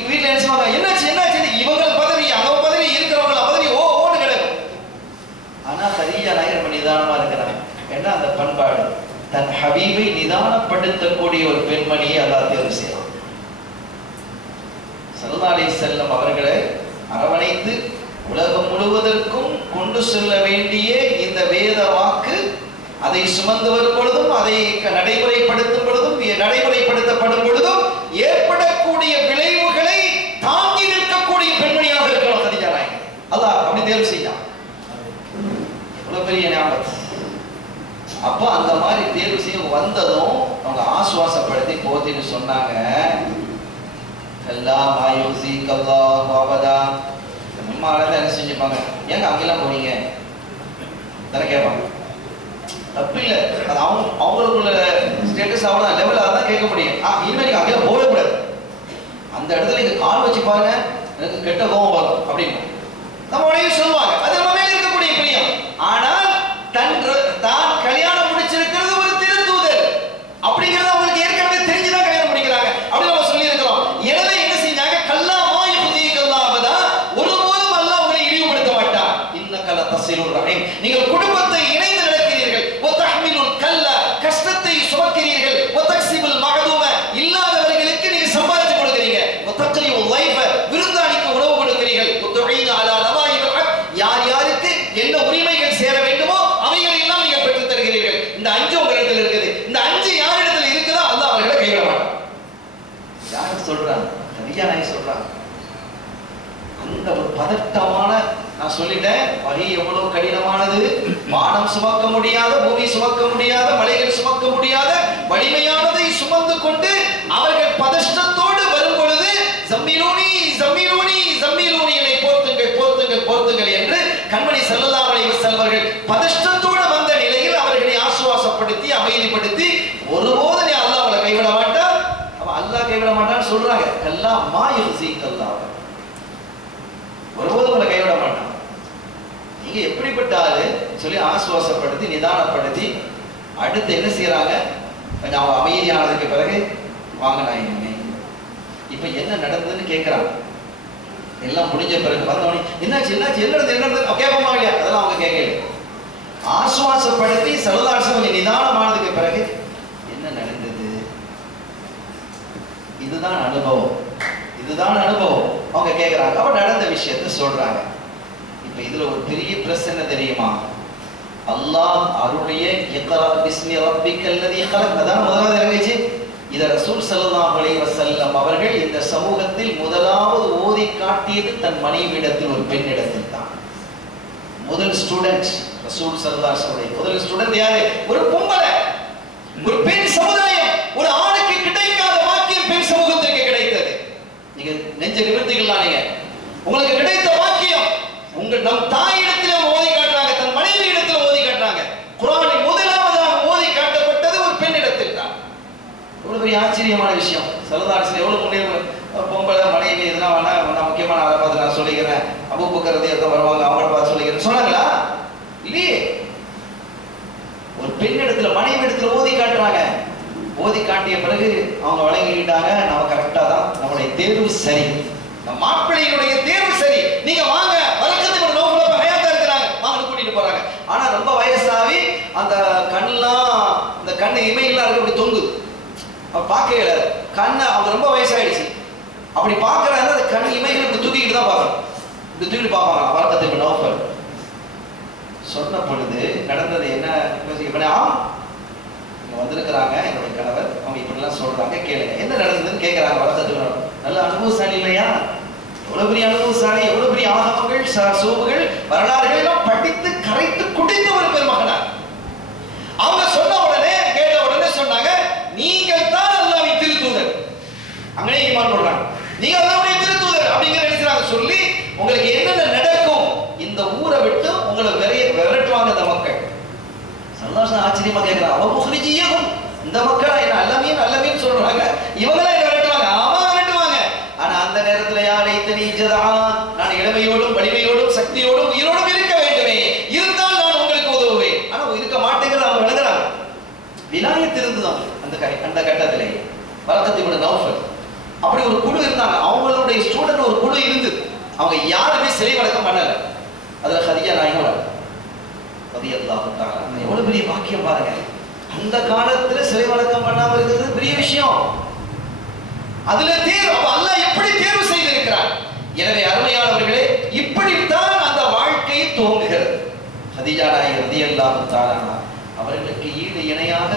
வீட்டுல என்ன சொல்லுவாங்க, என்னாச்சு என்னாச்சு, இவங்க பதவி அவங்க பதவி இருக்கிறவங்க பதவி ஓன்னு கிடக்கும். ஆனா ஹதீஜா நாயகம் நிதானமா இருக்கிறாங்க. ஏன்னா அந்த பண்பாடு, தன் ஹபீபை நிதானப்படுத்தக்கூடிய ஒரு பெண்மணியை அல்லாஹ் தேர்வு செய்யலாம். ஸல்லல்லாஹு அலைஹி வஸல்லம் அவர்களை அரவணைத்து உலகம் முழுவதற்கும் கொண்டு செல்ல வேண்டிய இந்த வேத வாக்கு, அதை சுமந்து வரும் பொழுதும் அதை நடைமுறைப்படுத்தும் பொழுதும் நடைமுறைப்படுத்தப்படும் பொழுதும் ஏற்படக்கூடிய விளைவுகளை தாங்கி நிற்கக்கூடிய பெண்மணியாக இருக்கணும் ஹதீஜா நாயகி. அல்லாஹ் அப்படி தேர்வு செய்யலாம். எவ்வளவு பெரிய ஞாபகம். அப்போ அந்த மாதிரி தேர்வு செய்ய வந்ததும் அவங்க ஆசுவாசப்படுத்தி போத்தின்னு சொன்னாங்க, கல்லா மா யுஹ்ஸீகல்லாஹு அபதா. அம்மா என்ன செஞ்சுப்பாங்க, ஏங்க அங்கெல்லாம் போறீங்க தானே கேட்பாங்க. தப்பு இல்லை, அது அவங்களுக்குள்ள ஸ்டேட்டஸ் அவ்வளோ லெவலாக தான் கேட்க முடியும். இனிமேல் நீங்கள் அங்கெல்லாம் போகவே கூடாது, அந்த இடத்துல இங்கே கால் வச்சு பாருங்க, எனக்கு கெட்ட கோபம் வரும் அப்படின்னு நம்ம உடனே சொல்லுவாங்க. அது நம்ம மேல இருக்கக்கூடிய பிரியம். ஆனால் தான் கல்யாணம் முடிச்சிருக்கிறது ஒரு திருத்தூதர் அப்படிங்கிறது அவங்களுக்கு ஏற்கனவே தெரிஞ்சுதான் கல்யாணம் முடிக்கிறாங்க. அப்படி நம்ம சொல்லி இருக்கிறோம். எனவே என்ன செஞ்சாங்க, கல்லா மா யுஹ்ஸீகல்லாஹு அபதா, ஒருபோதும் அல்லாஹ் உங்களை இழிவுபடுத்த மாட்டார். இன்னக லதஸிலுர் ரஹீம், நீங்கள் குடும்பத்தை இணைந்து நடக்கிறீர்கள். வதஹ்மிலுல் கல்ல, கஷ்டத்தை சுமக்கிறீர்கள். வதக்ஸிபுல் மஅதூம, இல்லாதவர்களுக்கு நீங்க சம்பாதிச்சு கொடுக்கிறீங்க. வதக்ரியுல் லைஃப, விருந்தாளிக்கு உணவு கொடுக்கிறீர்கள். வதுஈன அலா நவாயிபில் ஹக், யார் யாருக்கு என்ன உரிமைகள் சேர வேண்டுமோ அவைகளை எல்லாம் நீங்கள் பெற்றுத் தருகிறீர்கள். இந்த 5 உங்களிடத்தில் இருக்குது. இந்த 5 யாரிடத்தில் இருக்குதோ அல்லாஹ் அவர்களை கைவிட மாட்டான். யார் சொல்றாங்க? ஹதீஜா நாயகி சொல்றாங்க. அந்த ஒரு பதட்டமான, நான் சொல்லிட்டேன் வகை எவ்வளவு கடினமானது. வானம் சுமக்க முடியாத, பூமி சுமக்க முடியாத, மலைகள் சுமக்க முடியாத வலிமையானதை சுமந்து கொண்டு அவர்கள் பதஷ்டத்தோடு வரும் பொழுது ஜம்மீலூனி ஜம்மீலூனி ஜம்மீலூனி, என்னை போர்த்துங்கள் போர்த்துங்கள் போர்த்துங்கள் என்று கண்மணி ஸல்லல்லாஹு அலைஹி வஸல்லம் அவர்கள் பதஷ்டத்தோடு வந்த நிலையில் அவர்களை ஆசுவாசப்படுத்தி அமைதிப்படுத்தி, ஒருபோதும் அல்லாஹ் அவங்களை கைவிட மாட்டான், அல்லாஹ் கைவிட மாட்டான்னு சொல்றாங்க. கல்லா மா யுஹ்ஸீகல்லாஹு, ஒருபோதும் உங்களை கைவிட மாட்டான். நீங்க எப்படிப்பட்ட ஆளு சொல்லி ஆசுவாசப்படுத்தி நிதானப்படுத்தி அடுத்து என்ன செய்யறாங்க, கொஞ்சம் அவங்க அமைதியானதுக்கு பிறகு வாங்க நாயகமே இப்ப என்ன நடந்ததுன்னு கேட்கிறாங்க. எல்லாம் முடிஞ்ச பிறகு வந்தவனே என்னாச்சு என்னாச்சு என்ன நடந்தது கேட்போமா இல்லையா, அதெல்லாம் அவங்க கேட்கல. ஆசுவாசப்படுத்தி ஸல்லல்லாஹு அலைஹி வஸல்லம் கொஞ்சம் நிதானமானதுக்கு பிறகு என்ன நடந்தது, இதுதான் அனுபவம், இதுதான் அனுபவம் அவங்க கேட்கிறாங்க. அவ நடந்த விஷயத்தை சொல்றாங்க. இப்ப இதுல ஒரு பெரிய பிரச்சனை தெரியுமா, அல்லாஹ் அருடைய இக்ரா பிஸ்மி ரப்பிக்கல் லதீ கலக் அதான் முதலாவது இறங்கிச்சு. இத ரசூல் ஸல்லல்லாஹு அலைஹி வஸல்லம் அவர்கள் இந்த சமூகத்தில் முதலாவது ஓதி காட்டியது தன் மனைவியிடத்தில், ஒரு பெண்ணிடத்தில் தான். முதல் ஸ்டூடெண்ட் ரசூல் ஸல்லல்லாஹு அலைஹி வஸல்லம். முதல் ஸ்டூடெண்ட் யாரு? ஒரு பொம்பளை, ஒரு பெண் சமுதாயம். ஒரு ஆணுக்கு கிடைக்காத வாக்கியம் பெண் சமூகத்திற்கு கிடைத்தது. நீங்க நெஞ்ச நிமிர்த்திக்கலாம். நீங்க உங்களுக்கு கிடைத்த வாக்கியம் நம் தாயிடத்தில் ஓதி காட்டுறாங்க, தன் மனைவி இடத்தில் ஓதி காட்டுறாங்க. குர்ஆனில் முதலாவதாக ஓதி காட்டப்பட்டது ஒரு பெண்ணிடத்தில் தான். எவ்வளவு பெரிய ஆச்சரியமான விஷயம். ஸல்லல்லாஹு அலைஹி வஸல்லம் எவ்வளவு முன்னேற, பொம்பளை மனைவி இதெல்லாம் வேணா நான் முக்கியமான அதை பார்த்து நான் சொல்லிக்கிறேன், அபூபக்கர் ரலியல்லாஹு வருவாங்க அவங்கள பார்த்து சொல்லிக்கிறேன் சொன்னாங்களா? இல்லையே. ஒரு பெண்ணிடத்துல மனைவி இடத்துல ஓதி காட்டுறாங்க. ஓதி காட்டிய பிறகு அவங்க வழங்கிட்டாங்க, நம்ம கரெக்டா தான், நம்மளுடைய தேர்வு சரி, நம்ம மாப்பிள்ளையினுடைய தேர்வு சரி, நீங்க வாங்க வழக்கத்துக்கு ஒரு நோக்குல ஹயாத்தா இருக்கிறாங்க வாங்க கூட்டிட்டு போறாங்க. ஆனா ரொம்ப வயசாகி அந்த கண்ணெல்லாம், இந்த தொங்குது. அவன் பார்க்கல, கண்ணை அவங்க ரொம்ப வயசாயிடுச்சு, அப்படி பார்க்கறாங்க, அந்த கண் இமைகளை இப்படி தூக்கிக்கிட்டு தான் பார்க்கணும், இப்படி தூக்கிட்டு பார்ப்பாங்க. வழக்கத்தை இப்ப நோஃபல் சொன்ன பொழுது நடந்தது என்ன? இவனா வந்திருக்கிறாங்க என்னுடைய கணவர், அவங்க இப்படிலாம் சொல்றாங்க, கேளுங்க என்ன நடந்ததுன்னு கேட்கிறாங்க. வழக்கத்துக்கு நல்ல அனுபவசாலி இல்லையா, எவ்வளவு பெரிய அனுபவசாலி, எவ்வளவு பெரிய ஆகமங்கள் சோபுகள் வரலாறுகள் எல்லாம் படித்து கரைத்து குடித்த ஒரு பெருமகனார். அவங்க சொன்ன உடனே கேட்ட உடனே சொன்னாங்க, நீங்கள் தான் அல்லாஹ்வின் திருத்தூதர். அங்கனே ஈமான் கொள்றாங்க, நீங்க அல்லாஹ்வுடைய திருத்தூதர் அப்படிங்கிற நினைக்கிறாங்க. சொல்லி உங்களுக்கு என்னென்ன நடக்கும், இந்த ஊரை விட்டு உங்களை விரட்டுவாங்க இந்த மக்கள். சல்லாஹ் ஆச்சரியமா கேட்கிறான், அவ முஹ்ரிஜியஹும், இந்த மக்களா என்ன அல்லமீன் சொல்றாங்க, இவங்களா என்ன விரட்டுவாங்க? ஆமா விரட்டுவாங்க. ஆனா அந்த நேரத்துல யாரைத்தனி ஜதான், நான் இளமையோடும் வலிமையோடும் சக்தியோடும் உயிரோடும் இருக்க வேண்டுமே, இருந்தால் நான் உங்களுக்கு உதவுவேன். ஆனா இருக்க மாட்டேங்கிறது அவங்க விளங்குறாங்க. விலாயத் இருந்துதான் அந்த கட்டத்திலே வழக்கத்தை விட நௌஃபல் அப்படி ஒரு குழு இருந்தாங்க. அவங்களுடைய ஸ்டூடெண்ட் ஒரு குழு இருந்தது. அவங்க யாருமே சிலை வழக்கம் பண்ணல. அதுல ஹதிஜா நாயகம் ரலியல்லாஹு தஆலா, எவ்வளவு பெரிய பாக்கியம் பாருங்க. அந்த காலத்துல சிலை வழக்கம் பண்ணாம இருக்கிறது பெரிய விஷயம். அதுல அல்லாஹ் எப்படி தேர்வு செய்திருக்கிறார். எனவே அருமையானவர்களே, இப்படித்தான் அந்த வாழ்க்கை துவங்குகிறது. ஹதிஜா நாயகம் ரலியல்லாஹு தஆலா அவர்களுக்கு ஈடு இணையாக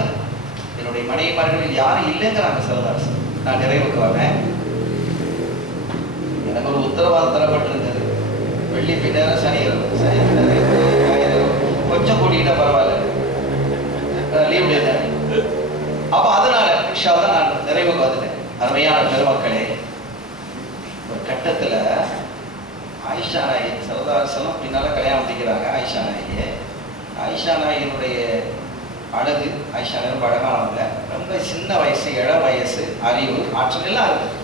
என்னுடைய மனைவிமார்களில் யாரும் இல்லைங்கிறாங்க. சரதாஸ், நான் நிறைவுக்கு வரேன். எனக்கு ஒரு உத்தரவாதம் தரப்பட்டிருந்தது, வெள்ளி பின்னர் சனி கொஞ்சம் கூட்டிக்கிட்டா பரவாயில்ல, லீவ் டே தானே. அப்ப அதனால இன்ஷாஅல்லாஹ் நான் நிறைவுக்கு வந்துட்டேன். அருமையான பெருமக்களே, ஒரு கட்டத்துல ஆயிஷா நாயகி சரதார் செல்லம் பின்னால கல்யாணம் பண்ணிக்கிறாங்க. ஆயிஷா நாயகினுடைய அழகு, ஆயிஷா நாயகி அழகானவங்க, ரொம்ப சின்ன வயசு, இளம் வயசு, அறிவு, ஆற்றல் எல்லாம் இருக்கு.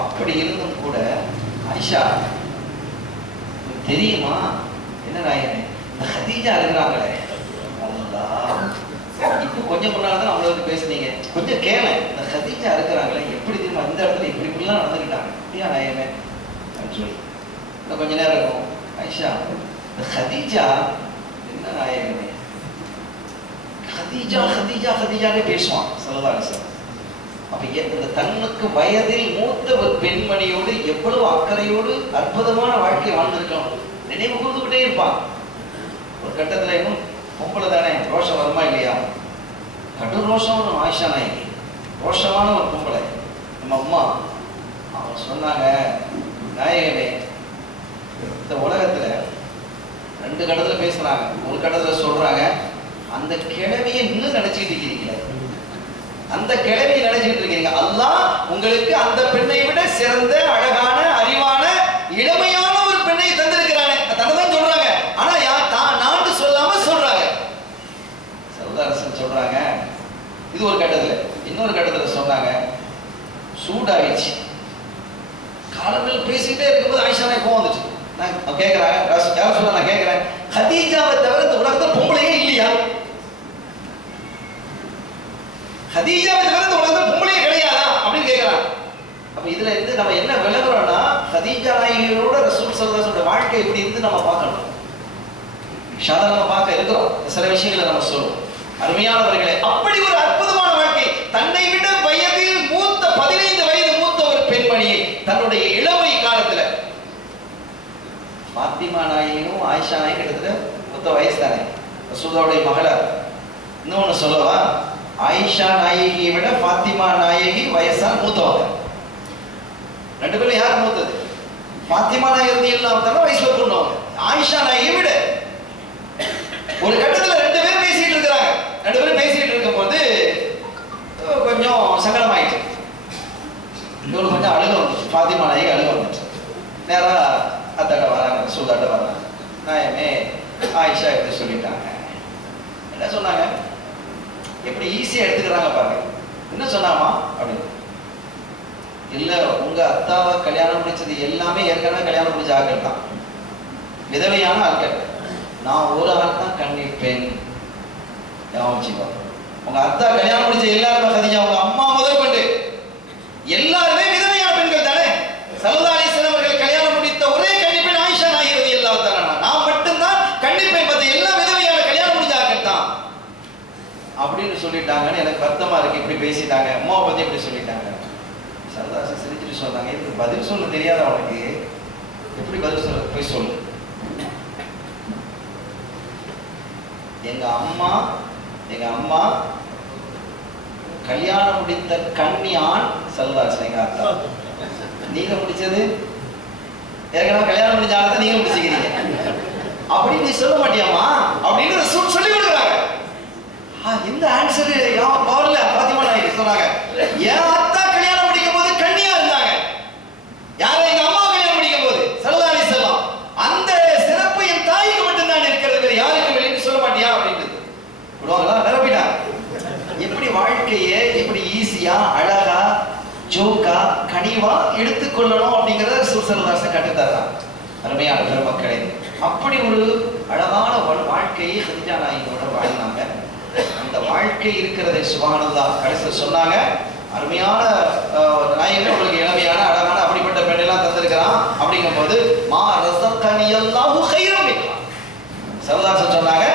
அப்படி இருந்தும் கூட ஆயிஷா தெரியுமா என்ன நாயகனே, இந்த ஹதீஜா இருக்கிறாங்களே, இப்போ கொஞ்சம் முன்னால தான் அவங்களுக்கு பேசுனீங்க, கொஞ்சம் கேள, இந்த ஹதீஜா இருக்கிறாங்களே எப்படி தெரியுமா, இந்த இடத்துல இப்படி இப்படிலாம் நடந்துக்கிட்டாங்க, அப்படியா நாயகமே அப்படின்னு சொல்லி இன்னும் கொஞ்ச நேரம் இருக்கும். ஆயிஷா, இந்த ஹதீஜா என்ன நாயகனே, ஹதீஜா ஹதீஜா ஹதீஜானே பேசுவான் ஸல்லல்லாஹு அலைஹி வஸல்லம். அப்ப இந்த தன்னுக்கு வயதில் மூத்த ஒரு பெண்மணியோடு எவ்வளவு அக்கறையோடு அற்புதமான வாழ்க்கை வாழ்ந்திருக்கணும் நினைவு கூர்ந்துகிட்டே இருப்பான். ஒரு கட்டத்துல இன்னும் பொம்பளை தானே, ரோஷம் வருமா இல்லையா, கடு ரோஷம் வரும். ஆயிஷா நாயகி ரோஷமான ஒரு பொம்பளை. நம்ம அம்மா அவங்க சொன்னாங்க, நாயகனே, இந்த உலகத்துல ரெண்டு கட்டத்துல பேசுறாங்க. ஒரு கட்டத்துல சொல்றாங்க, அந்த கிழவியை இன்னும் நினைச்சுக்கிட்டு இருக்கிறீங்களே, அந்த கிழவியை நினைச்சுக்கிட்டு இருக்கீங்க, அல்லாஹ் உங்களுக்கு அந்த பெண்ணை விட சிறந்த அழகான அறிவான இளமையான ஒரு பெண்ணை தந்திருக்கிறானே, தன்னதான் சொல்றாங்க. ஆனா நான் சொல்லாம சொல்றாங்க. சரதாரசன் சொல்றாங்க. இது ஒரு கட்டத்துல. இன்னொரு கட்டத்துல சொன்னாங்க, சூடாயிடுச்சு, காலங்கள் பேசிக்கிட்டே இருக்கும்போது ஆயிஷா நாயகி கோவம் வந்துச்சு. நான் கேட்கிறேன், யாரும் சொல்ல, நான் கேட்கிறேன், ஹதீஜாவை தவிர இந்த உலகத்துல பொம்பளையே இல்லையா? ஹதீஜாவை தவிர இந்த உலகத்துல பொம்பளையே கிடையாதா அப்படின்னு கேட்கிறான். அப்ப இதுல இருந்து நம்ம என்ன விளங்குறோம்னா, ஹதீஜா நாயகியோட ரசூல் ஸல்லல்லாஹு அலைஹி வஸல்லம் வாழ்க்கை எப்படி இருந்து நம்ம பார்க்கணும். இன்ஷாஅல்லாஹ் நம்ம பார்க்க இருக்கிறோம். சில விஷயங்களை நம்ம சொல்லுவோம். அருமையானவர்களே, அப்படி ஒரு அற்புதமான வாழ்க்கை, தன்னை விட வயதில் மூத்த 15 வயது மூத்த ஒரு பெண்மணியை தன்னுடைய இளமை காலத்துல, ஃபாத்திமா நாயகியும் ஆயிஷா நாயகி கிட்டத்தட்ட மொத்த வயசு தானே, ரசூலுல்லாஹ்வுடைய மகளார். இன்னொன்னு சொல்லவா, ஆயிஷா நாயகியை விட ஃபாத்திமா நாயகி வயசான மூத்தவங்க. ரெண்டு பேரும் யார் மூத்தது? ஃபாத்திமா நாயகி ரலியல்லாஹு தஆலா வயசுல பொண்ணவங்க. ஆயிஷா நாயகியை விட ஒரு கட்டத்துல ரெண்டு பேரும் பேசிட்டு இருக்கிறாங்க. ரெண்டு பேரும் பேசிட்டு இருக்கும்போது கொஞ்சம் சங்கடமாயிடுச்சு. இவங்க கொஞ்சம் அழுக வந்துச்சு, ஃபாத்திமா நாயகி அழுக வந்துச்சு. நேரா அத்தாட்ட வராங்க, ரசூலுல்லாஹ்ட்ட வராங்க. நாயமே ஆயிஷா எப்படி சொல்லிட்டாங்க, என்ன சொன்னாங்க, எப்படி ஈஸியா எடுத்துக்கிறாங்க பாருங்க. என்ன சொன்னாமா அப்படின்னு, இல்ல உங்க அத்தாவை கல்யாணம் முடிச்சது எல்லாமே ஏற்கனவே கல்யாணம் முடிச்ச ஆட்கள் தான், விதவையான ஆட்கள். நான் ஒரு ஆள் தான் கண்டிப்பேன். உங்க அத்தா கல்யாணம் முடிச்ச எல்லாருமே ஹதீஜா, உங்க அம்மா முதல் கொண்டு எல்லாருமே விதவையான பெண்கள் தானே. ஸல்லல்லாஹு அலைஹி வஸல்லம் அவர்கள் கல்யாணம் முடித்த ஒரே கன்னிப்பெண் ஆயிஷா நாயகி ரலியல்லாஹு தஆலா. நான் மட்டும்தான் கன்னிப்பெண், மத்த எல்லா விதவையான கல்யாணம் முடிச்ச ஆட்கள் தான் அப்படின்னு சொல்லிட்டாங்கன்னு எனக்கு வருத்தமா இருக்கு, இப்படி பேசிட்டாங்க, அம்மாவை பத்தி இப்படி சொல்லிட்டாங்க. சரதாசி சிரிச்சுட்டு சொன்னாங்க, இதுக்கு பதில் சொல்ல தெரியாத அவனுக்கு எப்படி பதில் சொல்ல, போய் சொல்லு. எங்க அம்மா கல்யாணம் முடித்த கன்னியான் சரதாசி எங்க அத்தா. நீங்க முடிச்சது ஏற்கனவே கல்யாணம் முடிஞ்ச ஆளை நீங்க முடிச்சுக்கிறீங்க அப்படின்னு நீ சொல்ல மாட்டியாமா அப்படின்னு சொல்லி கொடுக்குறாங்க. இந்த ஆன்சர் வரல. பாத்திமா நாயகி சொன்னாங்க, என் அத்தா கல்யாணம் முடிக்கும் போது கன்னியா இருந்தாங்க. யாரும் எங்க அம்மா கல்யாணம் முடிக்கும் போது ஸல்லல்லாஹு அலைஹி வஸல்லம். அந்த சிறப்பு என் தாய்க்கு மட்டும்தான் இருக்கிறது, யாருக்கும் வெளியே சொல்ல மாட்டியா அப்படின்னு விடுவாங்களா? நிரப்பிட்டாங்க. எப்படி வாழ்க்கையை எப்படி ஈஸியா அழகா ஜோக்கா கனிவா எடுத்துக்கொள்ளணும் அப்படிங்கிறத ஸல்லல்லாஹு கட்டுத்தாரான். அருமையான பெருமக்களே, அப்படி ஒரு அழகான வாழ்க்கையை ஹதீஜா நாயகியோட வாழ்ந்தாங்க. அந்த வாழ்க்கை இருக்கிறதை சுப்ஹானல்லாஹ் கடைசியில் சொன்னாங்க, அருமையான நாயகமே உங்களுக்கு இளமையான அழகான அப்படிப்பட்ட பெண்ணெல்லாம் தந்திருக்கிறான். அப்படிங்கும் போது மா ரஸக்கனி அல்லாஹு கைரம் மின்ஹா. ஸல்லல்லாஹு சொன்னாங்க,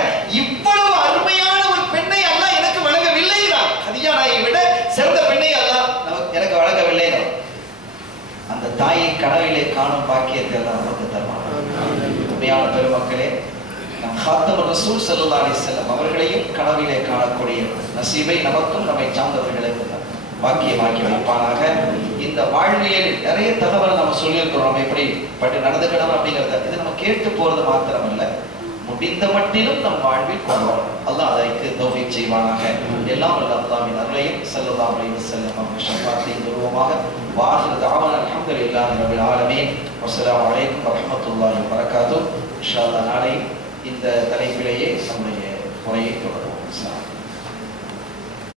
இவ்வளவு அருமையான ஒரு பெண்ணை அல்லாஹ் எனக்கு வழங்கவில்லைங்கிறான். ஹதீஜா நாயகியை விட சிறந்த பெண்ணை அல்லாஹ் எனக்கு வழங்கவில்லை. அந்த தாயை கனவிலே காணும் பாக்கியத்தை எல்லாம் நமக்கு தருவாங்க. உண்மையான பெருமக்களே, நம் ஹாத்தமுர் ரசூல் ஸல்லல்லாஹு அலைஹி வஸல்லம் அவர்களையும் கனவிலே காணக்கூடிய நசீபை நமக்கும் நம்மை சார்ந்தவர்களுக்கு பாக்கியமாக்கி வைப்பானாக. இந்த வாழ்வியலில் நிறைய தகவல் நம்ம சொல்லியிருக்கிறோம், நம்ம எப்படி பட்டு நடந்துக்கணும் அப்படிங்கிறத. இது நம்ம கேட்டு போறது மாத்திரமல்ல, முடிந்த மட்டிலும் நம் வாழ்வில் கொள்வோம். அல்லாஹ் அதற்கு தௌஃபீக் செய்வானாக. எல்லாம் அல்லாஹ்வின் அருளையும் ஸல்லல்லாஹு அலைஹி வஸல்லம் அவர்கள் ஷஃபாஅத்தையும் துருவமாக வாஹிரு தஅவானா அல்ஹம்துலில்லாஹி ரப்பில் ஆலமீன். வஸ்ஸலாமு அலைக்கும் வரஹ்மத்துல்லாஹி வபரகாத்துஹு. இன்ஷா அல்லாஹ் நாளை இந்த தலைப்பிலேயே நம்முடைய உரையை தொடரும்.